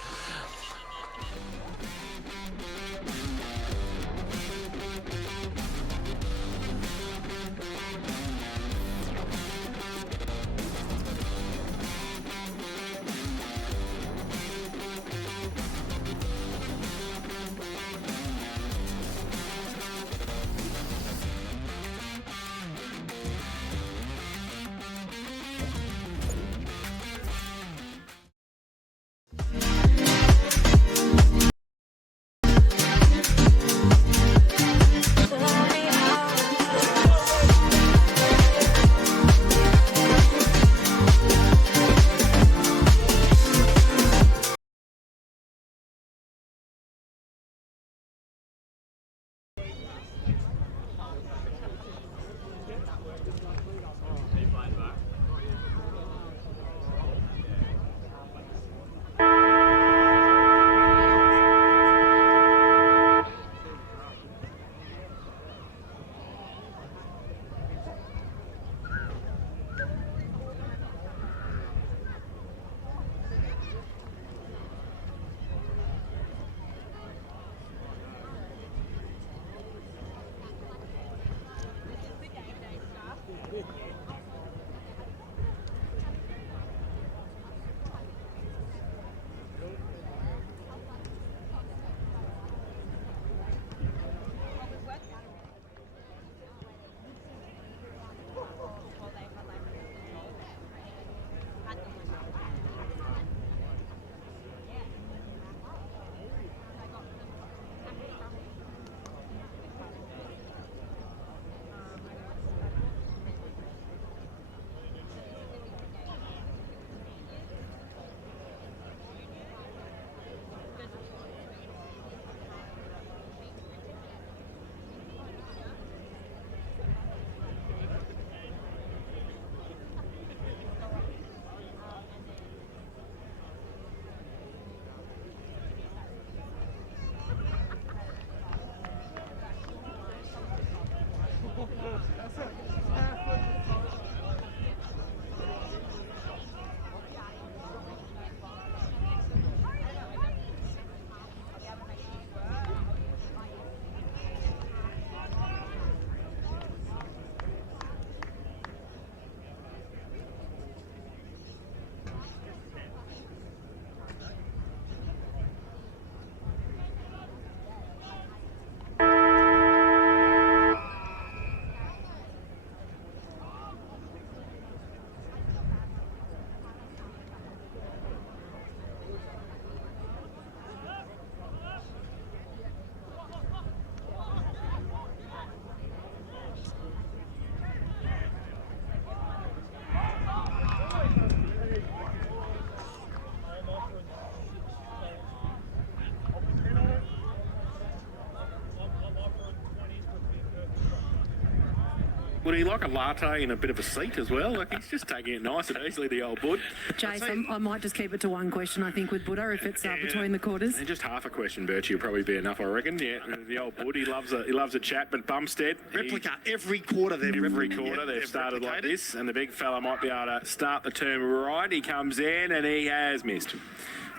Would he like a latte and a bit of a seat as well? Like, he's just taking it nice and easily, the old bud. Jason, I might just keep it to one question, I think, with Buddha, if it's between the quarters. And just half a question, Birchie, will probably be enough, I reckon. Yeah, the old bud, he loves a chat, but Bumstead... Replica every quarter. They've started like this, and the big fella might be able to start the term right. He comes in, and he has missed.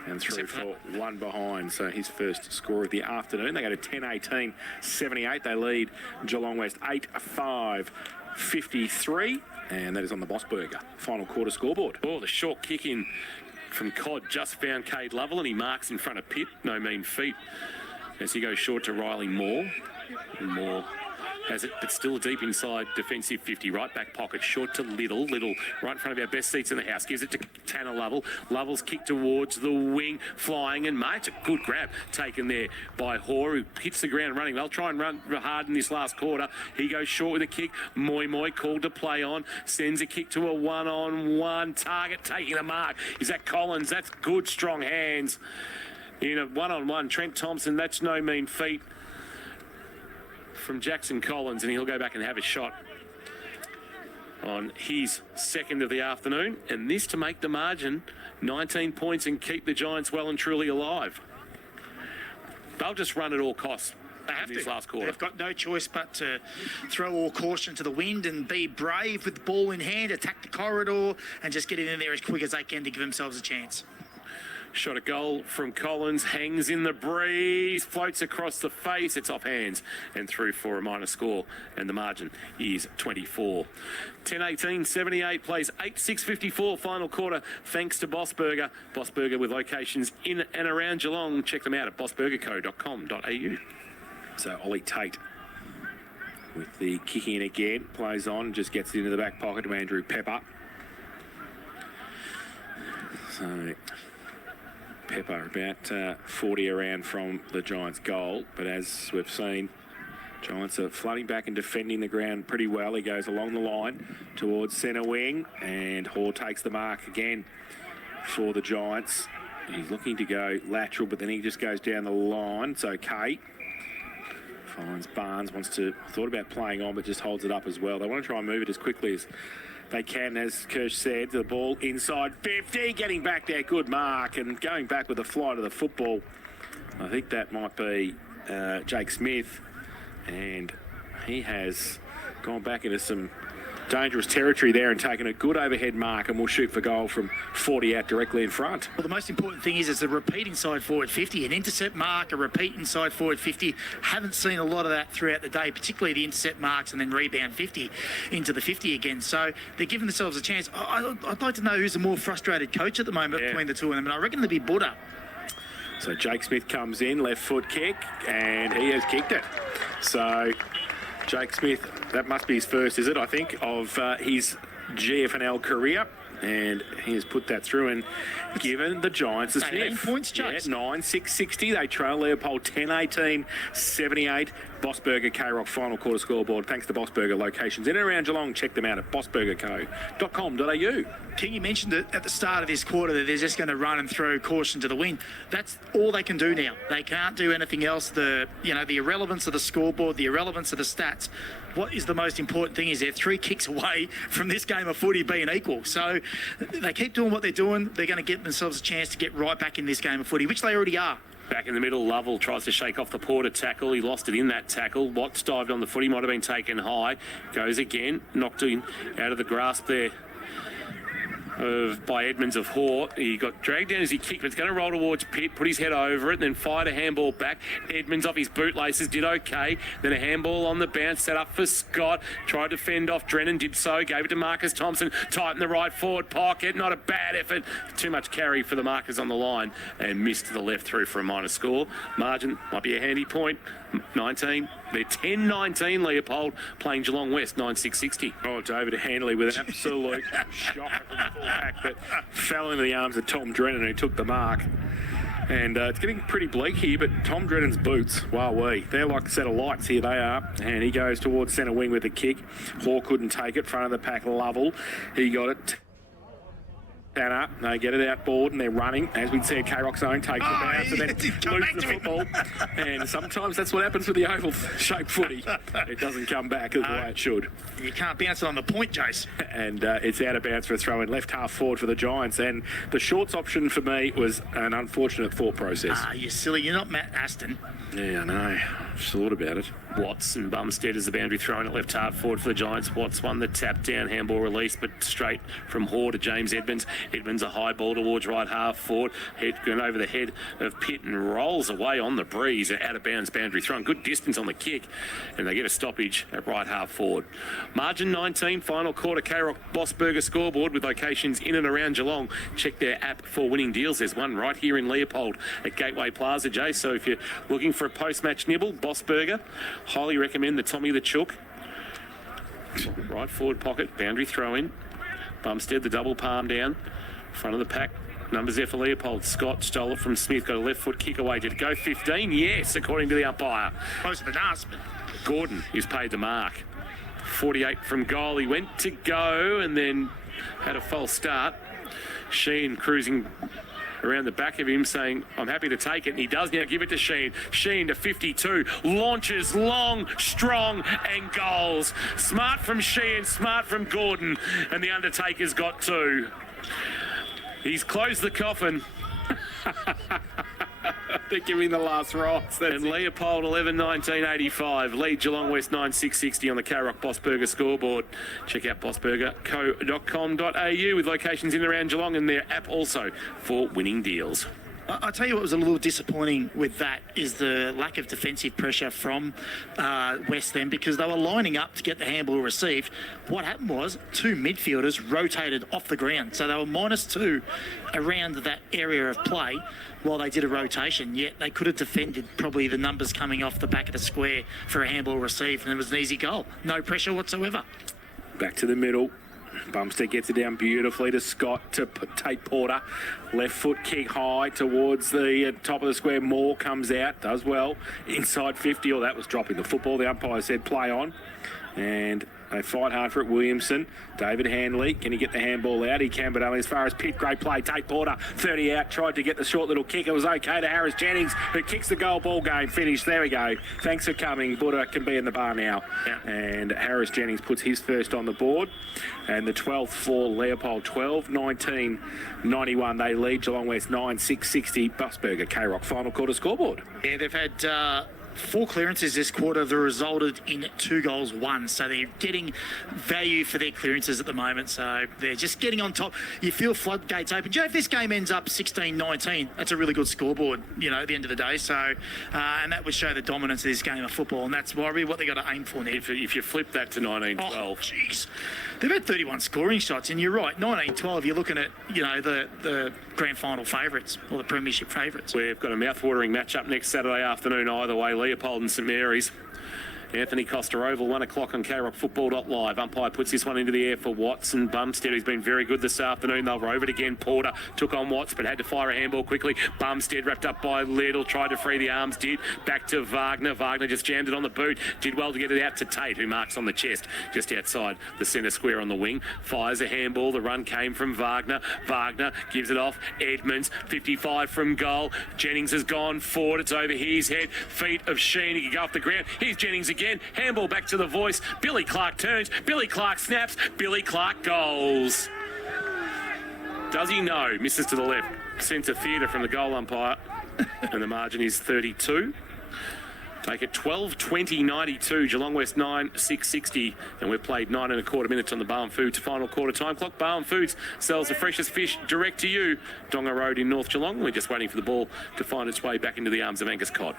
And 3 for 1 behind, so his first score of the afternoon. They go to 10-18-78. They lead Geelong West 8-5-53, and that is on the Bossburger final quarter scoreboard. Oh, the short kick in from Codd just found Cade Lovell, and he marks in front of Pitt. No mean feat as he goes short to Riley Moore. And Moore has it, but still deep inside defensive 50. Right back pocket, short to Little. Little right in front of our best seats in the house. Gives it to Tanner Lovell. Lovell's kick towards the wing, flying, and mate, it's a good grab taken there by Hoare, who hits the ground running. They'll try and run hard in this last quarter. He goes short with a kick. Moy called to play on. Sends a kick to a one-on-one target. Taking the mark. Is that Collins? That's good, strong hands. In a one-on-one, Trent Thompson, that's no mean feat from Jackson Collins, and he'll go back and have a shot on his second of the afternoon, and this to make the margin 19 points and keep the Giants well and truly alive. They'll just run at all costs. They have in this to. last quarter. They've got no choice but to throw all caution to the wind and be brave with the ball in hand, attack the corridor, and just get it in there as quick as they can to give themselves a chance. Shot a goal from Collins, hangs in the breeze, floats across the face. It's off hands and through for a minor score, and the margin is 24. 10-18, 78 plays 8-6-54 final quarter, thanks to Boss Burger. Boss Burger with locations in and around Geelong. Check them out at bossburgerco.com.au. So Ollie Tate with the kick in again, plays on, just gets it into the back pocket to Andrew Pepper. So Pepper about 40 around from the Giants' goal, but as we've seen, Giants are flooding back and defending the ground pretty well. He goes along the line towards centre wing, and Hoare takes the mark again for the Giants. He's looking to go lateral, but then he just goes down the line. It's okay. Finds Barnes, thought about playing on, but just holds it up as well. They want to try and move it as quickly as they can, as Kirsch said. The ball inside 50, getting back there, good mark, and going back with the flight of the football. I think that might be Jake Smith, and he has gone back into some dangerous territory there and taken a good overhead mark, and will shoot for goal from 40 out directly in front. Well, the most important thing is a repeat inside forward 50, an intercept mark, a repeat inside forward 50. Haven't seen a lot of that throughout the day, particularly the intercept marks and then rebound 50 into the 50 again. So they're giving themselves a chance. I'd like to know who's a more frustrated coach at the moment between the two of them, and I reckon it'll be Buddha. So Jake Smith comes in, left foot kick, and he has kicked it. So Jake Smith, that must be his first, is it, I think, of his GFNL career. And he has put that through and given the Giants a sniff. 18 points, Chase. Yeah, 9-6-60. They trail Leopold 10-18, 78. Boss Burger K-Rock final quarter scoreboard. Thanks to Boss Burger locations in and around Geelong. Check them out at bossburgerco.com.au. King, you mentioned it at the start of this quarter that they're just going to run and throw caution to the wind. That's all they can do now. They can't do anything else. The irrelevance of the scoreboard, the irrelevance of the stats. What is the most important thing is they're 3 kicks away from this game of footy being equal. So they keep doing what they're doing. They're going to get themselves a chance to get right back in this game of footy, which they already are. Back in the middle, Lovell tries to shake off the Porter tackle. He lost it in that tackle. Watts dived on the foot. He might have been taken high. Goes again, knocked in out of the grasp there by Edmonds of Hoare. He got dragged down as he kicked, but it's going to roll towards Pitt, put his head over it, and then fired a handball back. Edmonds off his bootlaces did okay. Then a handball on the bounce, set up for Scott. Tried to fend off Drennan, did so. Gave it to Marcus Thompson. Tightened the right forward pocket. Not a bad effort. Too much carry for the markers on the line, and missed the left through for a minor score. Margin might be a handy point. 19. They're 10-19, Leopold, playing Geelong West, 9-6-60. Oh, it's over to Handley with an absolute shocker from the fullback, but fell into the arms of Tom Drennan, who took the mark. And it's getting pretty bleak here, but Tom Drennan's boots, wowee, they're like a set of lights. Here they are. And he goes towards centre wing with a kick. Hoare couldn't take it. Front of the pack, Lovell. He got it. Tanner, they get it outboard and they're running. As we'd see, K-Rock's own takes the bounce and then loses the football. And sometimes that's what happens with the oval-shaped footy. It doesn't come back as the way it should. You can't bounce it on the point, Jace. And it's out of bounds for a throw in left half forward for the Giants. And the shorts option for me was an unfortunate thought process. You silly. You're not Matt Aston. Yeah, I know. I've thought about it. Watts and Bumstead as the boundary thrown at left half forward for the Giants. Watts won the tap down handball release, but straight from Hoare to James Edmonds. Edmonds a high ball towards right half forward. Head going over the head of Pitt and rolls away on the breeze. Out of bounds boundary thrown. Good distance on the kick, and they get a stoppage at right half forward. Margin 19, final quarter. K-Rock Boss Burger scoreboard with locations in and around Geelong. Check their app for winning deals. There's one right here in Leopold at Gateway Plaza, Jay. So if you're looking for a post-match nibble, Boss Burger, highly recommend the Tommy the Chook. Right forward pocket, boundary throw in. Bumstead, the double palm down. Front of the pack, numbers there for Leopold. Scott stole it from Smith, got a left foot kick away. Did it go 15? Yes, according to the umpire. Close to the dance, but Gordon is paid the mark. 48 from goal. He went to go and then had a false start. Sheen cruising around the back of him saying, I'm happy to take it. And he does now give it to Sheen. Sheen to 52. Launches long, strong, and goals. Smart from Sheen, smart from Gordon. And the Undertaker's got 2. He's closed the coffin. They're giving the last rights. And Leopold 11-19-85 lead Geelong West 9-6-60 on the K-Rock Bossburger scoreboard. Check out bossburgerco.com.au with locations in and around Geelong and their app also for winning deals. I'll tell you what was a little disappointing with that is the lack of defensive pressure from West then, because they were lining up to get the handball received. What happened was 2 midfielders rotated off the ground. So they were -2 around that area of play while they did a rotation, yet they could have defended probably the numbers coming off the back of the square for a handball received, and it was an easy goal. No pressure whatsoever. Back to the middle. Bumstead gets it down beautifully to Scott, to Tate Porter. Left foot kick high towards the top of the square. Moore comes out, does well. Inside 50, or that was dropping the football. The umpire said play on. And they fight hard for it. Williamson, David Handley, can he get the handball out? He can, but only as far as Pitt. Great play. Tate Porter, 30 out, tried to get the short little kick. It was okay to Harris Jennings, who kicks the goal. Ball game finished. There we go. Thanks for coming. Buddha can be in the bar now. Yeah. And Harris Jennings puts his first on the board. And the 12th for Leopold, 12-19-91. They lead Geelong West 9-6-60. Bossburger K-Rock final quarter scoreboard. Yeah, they've had 4 clearances this quarter that resulted in 2 goals won. So they're getting value for their clearances at the moment. So they're just getting on top. You feel floodgates open. If this game ends up 16-19, that's a really good scoreboard, at the end of the day. So, and that would show the dominance of this game of football. And that's what they got to aim for now. If you flip that to 19-12. Oh, jeez. They've had 31 scoring shots. And you're right, 19-12, you're looking at, the grand final favourites or the premiership favourites. We've got a mouth-watering match-up next Saturday afternoon either way. Leopold and St Mary's. Anthony Costa Oval, 1 o'clock on KRockFootball.live. Umpire puts this one into the air for Watson. Bumstead, who's been very good this afternoon. They'll rove it again. Porter took on Watts, but had to fire a handball quickly. Bumstead wrapped up by Little, tried to free the arms, did. Back to Wagner. Wagner just jammed it on the boot. Did well to get it out to Tate, who marks on the chest just outside the centre square on the wing. Fires a handball. The run came from Wagner. Wagner gives it off. Edmonds, 55 from goal. Jennings has gone forward. It's over his head. Feet of Sheen. He can go off the ground. Here's Jennings again. Handball back to the voice. Billy Clark turns. Billy Clark snaps. Billy Clark goals. Does he know? Misses to the left. Centre theatre from the goal umpire. And the margin is 32. Take it 12-20-92. Geelong West 9-6-60. And we've played 9 1/4 minutes on the Barham Foods final quarter time clock. Barham Foods sells the freshest fish direct to you. Donga Road in North Geelong. We're just waiting for the ball to find its way back into the arms of Angus Cod.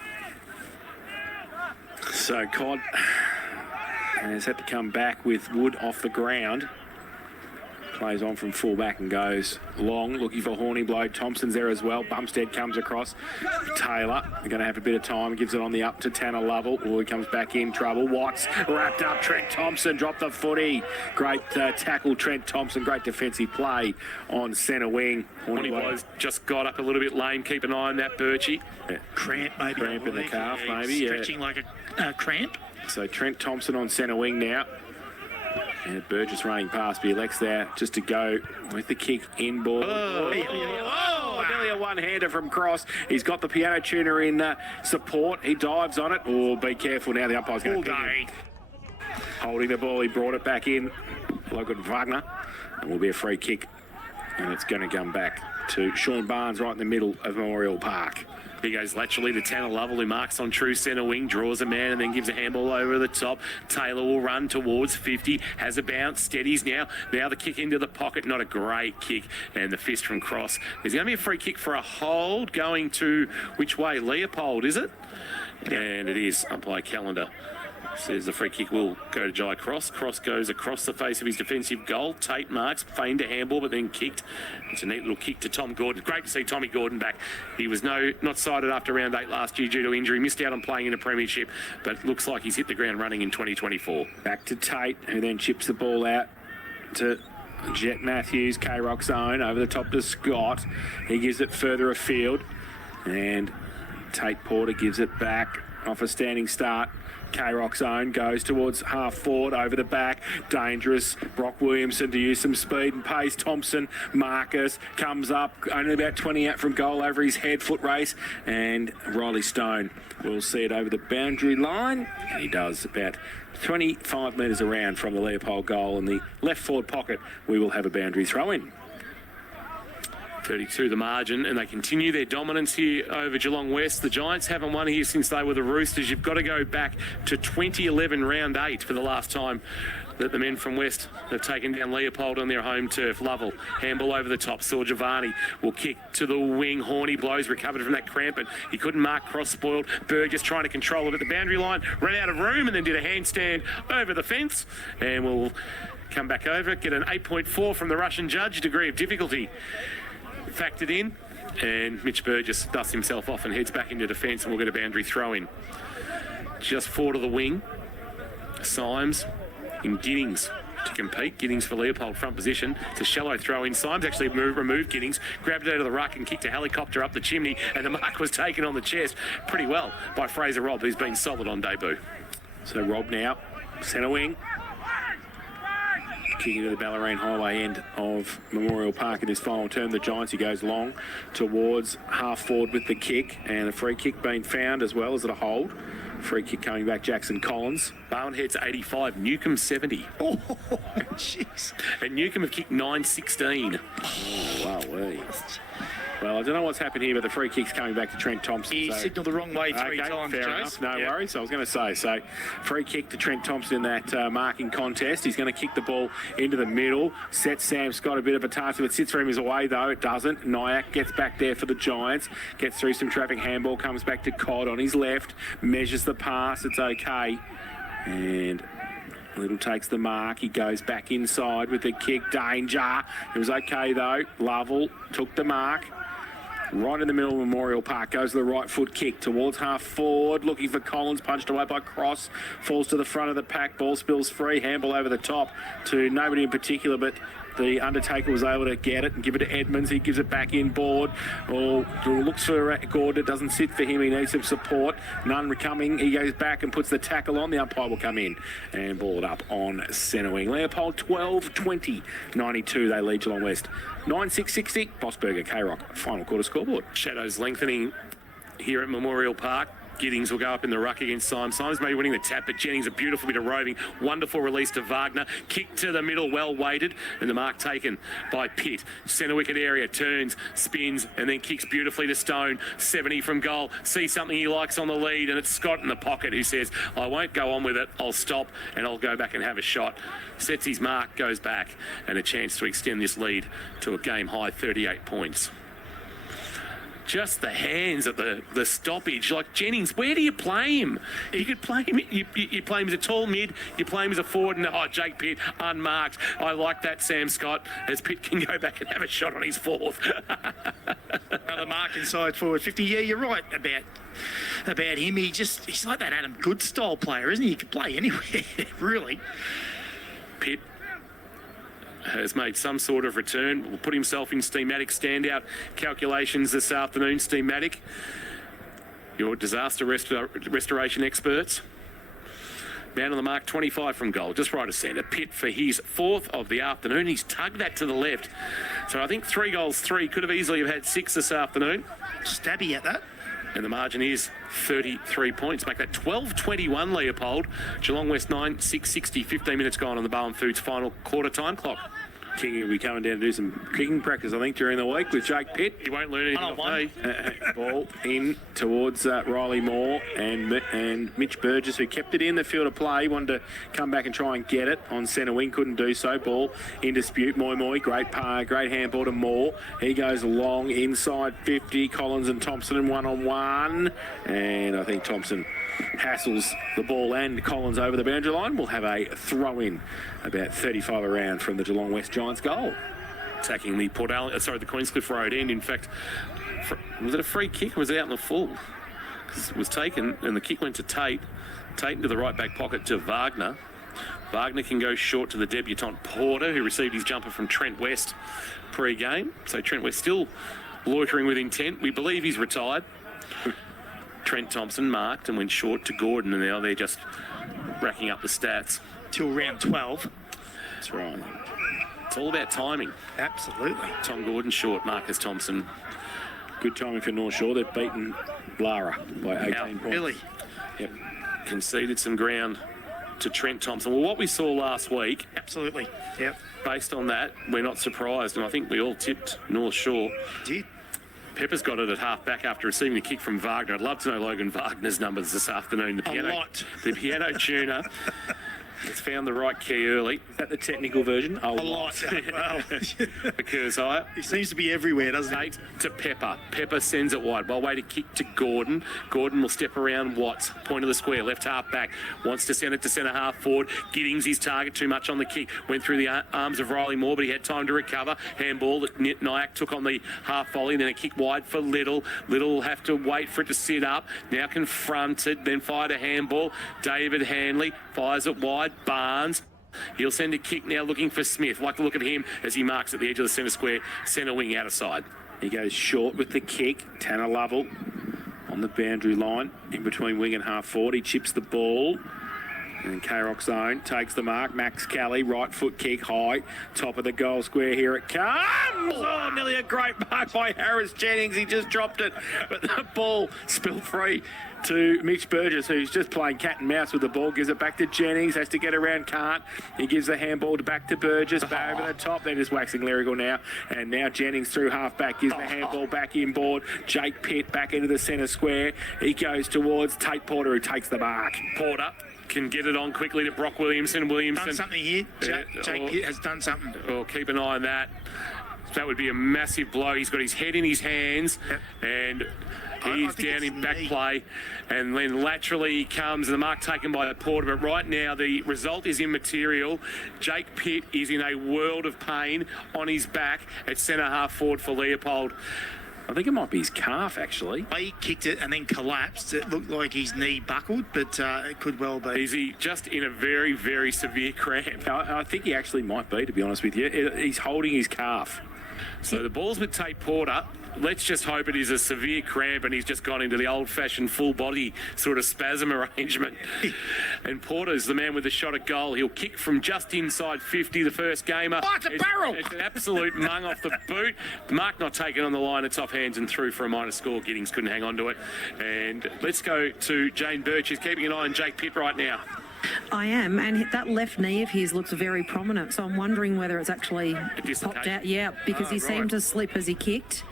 So Cod has had to come back with Wood off the ground. Plays on from fullback and goes long, looking for Horny blow. Thompson's there as well. Bumstead comes across. Taylor, they're going to have a bit of time. Gives it on the up to Tanner Lovell. Oh, he comes back in trouble. Watts wrapped up. Trent Thompson dropped the footy. Great tackle, Trent Thompson. Great defensive play on centre wing. Horny blows just got up a little bit lame. Keep an eye on that, Birchie. Yeah. Cramp, maybe. Cramp in the calf, maybe. Stretching like a cramp. So Trent Thompson on centre wing now. And Burgess running past, but he elects there just to go with the kick in ball. Nearly a one-hander from Cross. He's got the piano tuner in support. He dives on it. Oh, be careful now. The umpire's going to pick him. Holding the ball, he brought it back in. Logan Wagner. And will be a free kick. And it's going to come back to Sean Barnes right in the middle of Memorial Park. He goes laterally to Tanner Lovell, who marks on true centre wing, draws a man and then gives a handball over the top. Taylor will run towards 50, has a bounce, steadies now. Now the kick into the pocket, not a great kick. And the fist from Cross. There's going to be a free kick for a hold going to which way? Leopold, is it? And it is. Umpire calendar says the free kick will go to Jai Cross. Cross goes across the face of his defensive goal. Tate marks, feigned a handball, but then kicked. It's a neat little kick to Tom Gordon. Great to see Tommy Gordon back. He was not sighted after round 8 last year due to injury. Missed out on playing in a premiership, but looks like he's hit the ground running in 2024. Back to Tate, who then chips the ball out to Jet Matthews, K-Rock's own, over the top to Scott. He gives it further afield, and Tate Porter gives it back off a standing start. K-Rock's own goes towards half forward over the back. Dangerous. Brock Williamson to use some speed and pace. Thompson, Marcus comes up only about 20 out from goal over his head. Foot race. And Riley Stone will see it over the boundary line. And he does about 25 metres around from the Leopold goal. In the left forward pocket, we will have a boundary throw in. 32 the margin, and they continue their dominance here over Geelong West. The Giants haven't won here since they were the Roosters. You've got to go back to 2011 round 8 for the last time that the men from West have taken down Leopold on their home turf. Lovell, handball over the top. Saw Giovanni will kick to the wing. Horny blows, recovered from that cramp, but he couldn't mark, cross spoiled. Burgess trying to control it at the boundary line, ran out of room and then did a handstand over the fence, and will come back over, get an 8.4 from the Russian judge. Degree of difficulty factored in, and Mitch Burgess dusts himself off and heads back into defence, and we'll get a boundary throw in. Just 4 to the wing. Symes in Giddings to compete. Giddings for Leopold, front position. It's a shallow throw in. Symes actually removed Giddings, grabbed it out of the ruck and kicked a helicopter up the chimney, and the mark was taken on the chest pretty well by Fraser Robb, who's been solid on debut. So Robb now, centre wing. Kicking to the Ballerine Highway end of Memorial Park in this final term. The Giants, he goes long towards half forward with the kick, and a free kick being found as well. Is it a hold? Free kick coming back, Jackson Collins. Barnhead's 85, Newcomb 70. Oh, jeez. And Newcomb have kicked 9-16. Wow, well, I don't know what's happened here, but the free kick's coming back to Trent Thompson. He signalled the wrong way 3 times, fair enough. No worries. I was going to say, so free kick to Trent Thompson in that marking contest. He's going to kick the ball into the middle. Sets Sam Scott a bit of a task. If it sits for him, is away, though. It doesn't. Nyack gets back there for the Giants. Gets through some traffic. Handball comes back to Codd on his left. Measures the pass. It's okay. And Little takes the mark. He goes back inside with the kick. Danger. It was okay, though. Lovell took the mark. Right in the middle of Memorial Park, goes to the right foot kick towards half forward, looking for Collins, punched away by Cross, falls to the front of the pack, ball spills free, handball over the top to nobody in particular, but the Undertaker was able to get it and give it to Edmonds. He gives it back in board. Looks for Gordon. It doesn't sit for him. He needs some support. None coming. He goes back and puts the tackle on. The umpire will come in and ball it up on centre wing. Leopold 12-20. 92 they lead Geelong West. 9-6-60. Bossberger, K-Rock. Final quarter scoreboard. Shadows lengthening here at Memorial Park. Giddings will go up in the ruck against Symes. Symes maybe winning the tap, but Jennings a beautiful bit of roving. Wonderful release to Wagner. Kick to the middle, well weighted, and the mark taken by Pitt. Centre wicket area, turns, spins, and then kicks beautifully to Stone. 70 from goal. Sees something he likes on the lead, and it's Scott in the pocket who says, I won't go on with it. I'll stop, and I'll go back and have a shot. Sets his mark, goes back, and a chance to extend this lead to a game-high 38 points. Just the hands at the stoppage. Like Jennings, where do you play him? You could play him. You play him as a tall mid. You play him as a forward. And Jake Pitt unmarked. I like that, Sam Scott, as Pitt can go back and have a shot on his fourth. Another mark inside forward 50. Yeah, you're right about him. He's like that Adam Good style player, isn't he? He can play anywhere, really. Pitt has made some sort of return. Will put himself in Steamatic standout calculations this afternoon. Steamatic, your disaster restoration experts. Man on the mark, 25 from goal, just right of centre. Pitt for his fourth of the afternoon. He's tugged that to the left. So I think 3 goals, 3. Could have easily have had 6 this afternoon. Stabby at that. And the margin is 33 points. Make that 12-21, Leopold. Geelong West 9-6-60. 15 minutes gone on the Bowen Foods final quarter time clock. King will be coming down to do some kicking practice, I think, during the week with Jake Pitt. He won't learn anything off me. Ball in towards Riley Moore and Mitch Burgess, who kept it in the field of play. Wanted to come back and try and get it on centre wing. Couldn't do so. Ball in dispute. Moi, great handball to Moore. He goes long inside 50. Collins and Thompson in one-on-one. And I think Thompson hassles the ball and Collins over the boundary line. We'll have a throw-in about 35 around from the Geelong West Giants goal. Attacking the the Queenscliff Road end. In fact, was it a free kick or was it out in the full? Because it was taken and the kick went to Tate. Tate into the right back pocket to Wagner. Wagner can go short to the debutant Porter, who received his jumper from Trent West pre-game. So Trent West still loitering with intent. We believe he's retired. Trent Thompson marked and went short to Gordon, and now they're just racking up the stats. Till round 12. That's right. It's all about timing. Absolutely. Tom Gordon short, Marcus Thompson. Good timing for North Shore. They've beaten Lara by 18 points. Really? Yep. Conceded some ground to Trent Thompson. Well, what we saw last week, Absolutely. Yep. based on that, we're not surprised, and I think we all tipped North Shore. Did. Pepper's got it at half-back after receiving a kick from Wagner. I'd love to know Logan Wagner's numbers this afternoon. A lot. The piano tuner. It's found the right key early. Is that the technical version? A lot. Well, Because he seems to be everywhere, doesn't he? 8 to Pepper. Pepper sends it wide. Well, way to kick to Gordon. Gordon will step around Watts. Point of the square. Left half back. Wants to send it to centre half forward. Giddings his target too much on the kick. Went through the arms of Riley Moore, but he had time to recover. Handball that Nyack took on the half volley. Then a kick wide for Little. Little will have to wait for it to sit up. Now confronted. Then fired a handball. David Hanley fires it wide. Barnes. He'll send a kick now looking for Smith. Like to look at him as he marks at the edge of the centre square. Centre wing out of side. He goes short with the kick. Tanner Lovell on the boundary line in between wing and half forward. He chips the ball. And K-Rock's own takes the mark. Max Kelly, right foot kick high. Top of the goal square. Here it comes. Oh, nearly a great mark by Harris Jennings. He just dropped it. But the ball spilled free to Mitch Burgess, who's just playing cat and mouse with the ball. Gives it back to Jennings. Has to get around, can't. He gives the handball back to Burgess. Back over the top. They're just waxing lyrical now. And now Jennings through half back. Gives the handball back inboard. Jake Pitt back into the centre square. He goes towards Tate Porter, who takes the mark. Porter can get it on quickly to Brock Williamson. Done something here. Jake Pitt has done something. Oh, keep an eye on that. That would be a massive blow. He's got his head in his hands, and he's down in back play. And then laterally he comes, and the mark taken by the Porter. But right now, the result is immaterial. Jake Pitt is in a world of pain on his back at centre half forward for Leopold. I think it might be his calf, actually. He kicked it and then collapsed. It looked like his knee buckled, but it could well be. Is he just in a very, very severe cramp? I think he actually might be, to be honest with you. He's holding his calf. So the ball's with Tate Porter. Let's just hope it is a severe cramp and he's just gone into the old-fashioned full-body sort of spasm arrangement. And Porter's the man with the shot at goal. He'll kick from just inside 50, the first gamer. Oh, it's a barrel! It's an absolute mung off the boot. The mark not taken on the line. It's off hands and through for a minor score. Giddings couldn't hang on to it. And let's go to Jane Birch, who's keeping an eye on Jake Pitt right now. I am, and that left knee of his looks very prominent, so I'm wondering whether it's actually popped out. Yeah, because he seemed to slip as he kicked,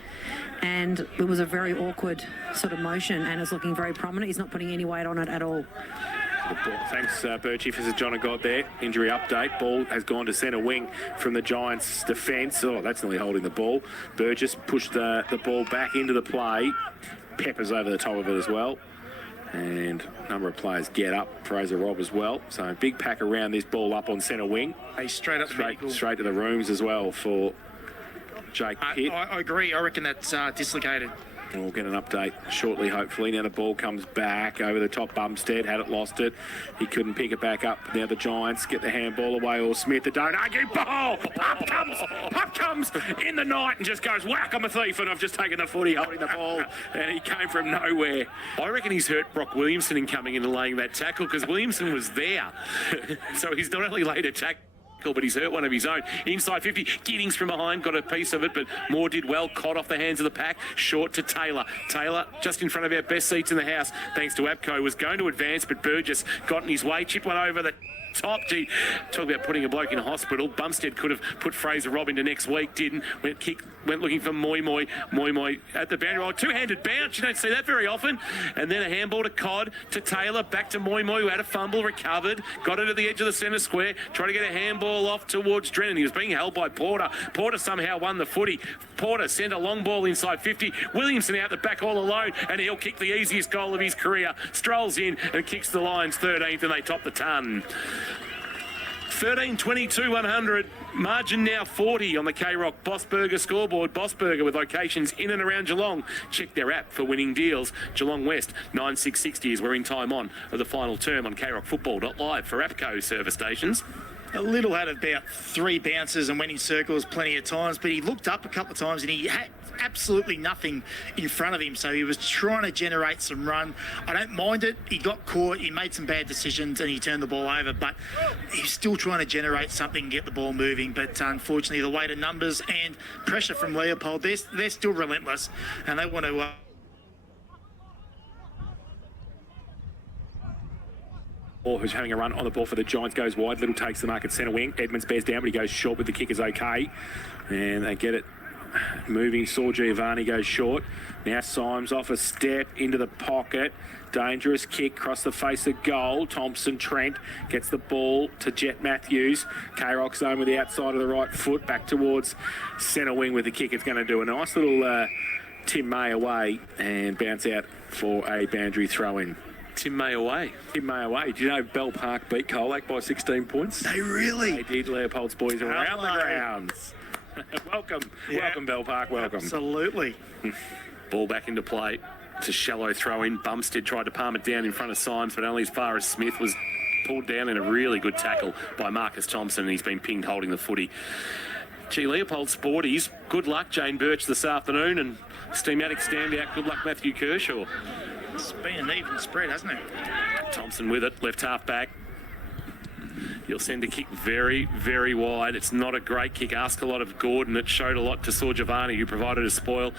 and it was a very awkward sort of motion, and it's looking very prominent. He's not putting any weight on it at all. Thanks, Birchie, for John got there. Injury update. Ball has gone to centre wing from the Giants' defence. Oh, that's nearly holding the ball. Burgess pushed the ball back into the play. Pepper's over the top of it as well. And a number of players get up. Fraser Robb as well. So a big pack around this ball up on centre wing. Straight to the rooms as well for Jake Pitt. I agree. I reckon that's dislocated. And we'll get an update shortly, hopefully. Now the ball comes back over the top. Bumstead had it, lost it. He couldn't pick it back up. Now the Giants get the handball away. Or Smith, the don't argue ball. Pup comes in the night and just goes, whack, I'm a thief. And I've just taken the footy holding the ball. And he came from nowhere. I reckon he's hurt Brock Williamson in coming in and laying that tackle because Williamson was there. So he's not only laid a tackle, but he's hurt one of his own. Inside 50, Giddings from behind, got a piece of it, but Moore did well, caught off the hands of the pack, short to Taylor. Taylor, just in front of our best seats in the house, thanks to Abco, was going to advance, but Burgess got in his way, chipped one over the top. Gee, talk about putting a bloke in hospital. Bumstead could have put Fraser Robb into next week, didn't. Went looking for Moi Moi at the boundary line. Two-handed bounce, you don't see that very often. And then a handball to Codd, to Taylor, back to Moi Moi, who had a fumble, recovered, got it at the edge of the centre square, tried to get a handball off towards Drennan. He was being held by Porter. Porter somehow won the footy. Porter sent a long ball inside 50. Williamson out the back all alone, and he'll kick the easiest goal of his career. Strolls in and kicks the Lions 13th, and they top the ton. 13-22-100. Margin now 40 on the K-Rock Bossburger scoreboard. Bossburger with locations in and around Geelong. Check their app for winning deals. Geelong West 9660 is we're in time on of the final term on krockfootball.live for APCO service stations. Little had about 3 bounces and went in circles plenty of times, but he looked up a couple of times and he had absolutely nothing in front of him, so he was trying to generate some run. I don't mind it. He got caught, he made some bad decisions and he turned the ball over, but he's still trying to generate something and get the ball moving. But unfortunately, the weight of numbers and pressure from Leopold, they're still relentless, and they want to who's having a run on the ball for the Giants, goes wide. Little takes the mark at centre wing. Edmonds bears down, but he goes short, but the kick is okay. And they get it moving. Saw Giovanni goes short. Now Symes off a step into the pocket. Dangerous kick across the face of goal. Thompson Trent gets the ball to Jet Matthews. K-Rock's home with the outside of the right foot. Back towards centre wing with the kick. It's going to do a nice little Tim May away and bounce out for a boundary throw-in. Tim May away. Tim May away. Do you know Bell Park beat Colac by 16 points? They really? They did. Leopold's boys around the grounds. Welcome. Welcome, Bell Park. Welcome. Absolutely. Ball back into play. It's a shallow throw in. Bumstead tried to palm it down in front of Symes, but only as far as Smith was pulled down in a really good tackle by Marcus Thompson, and he's been pinged holding the footy. Gee, Leopold Sporties, good luck, Jane Birch, this afternoon, and Steamatic standout, good luck, Matthew Kershaw. It's been an even spread, hasn't it? Thompson with it, left half back. He'll send a kick very, very wide. It's not a great kick. Ask a lot of Gordon. It showed a lot to Saw Giovanni, who provided a spoil.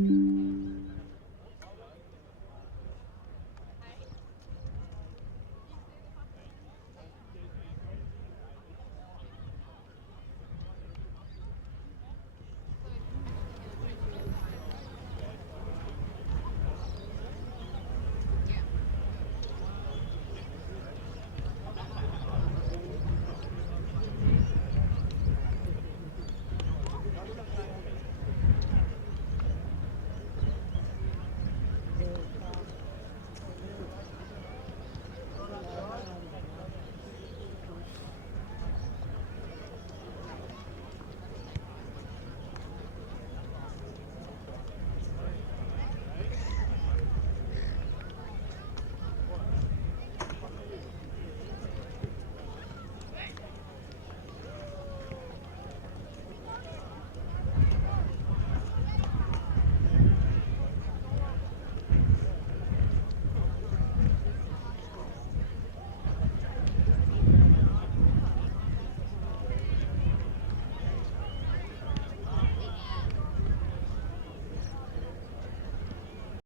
Thank you.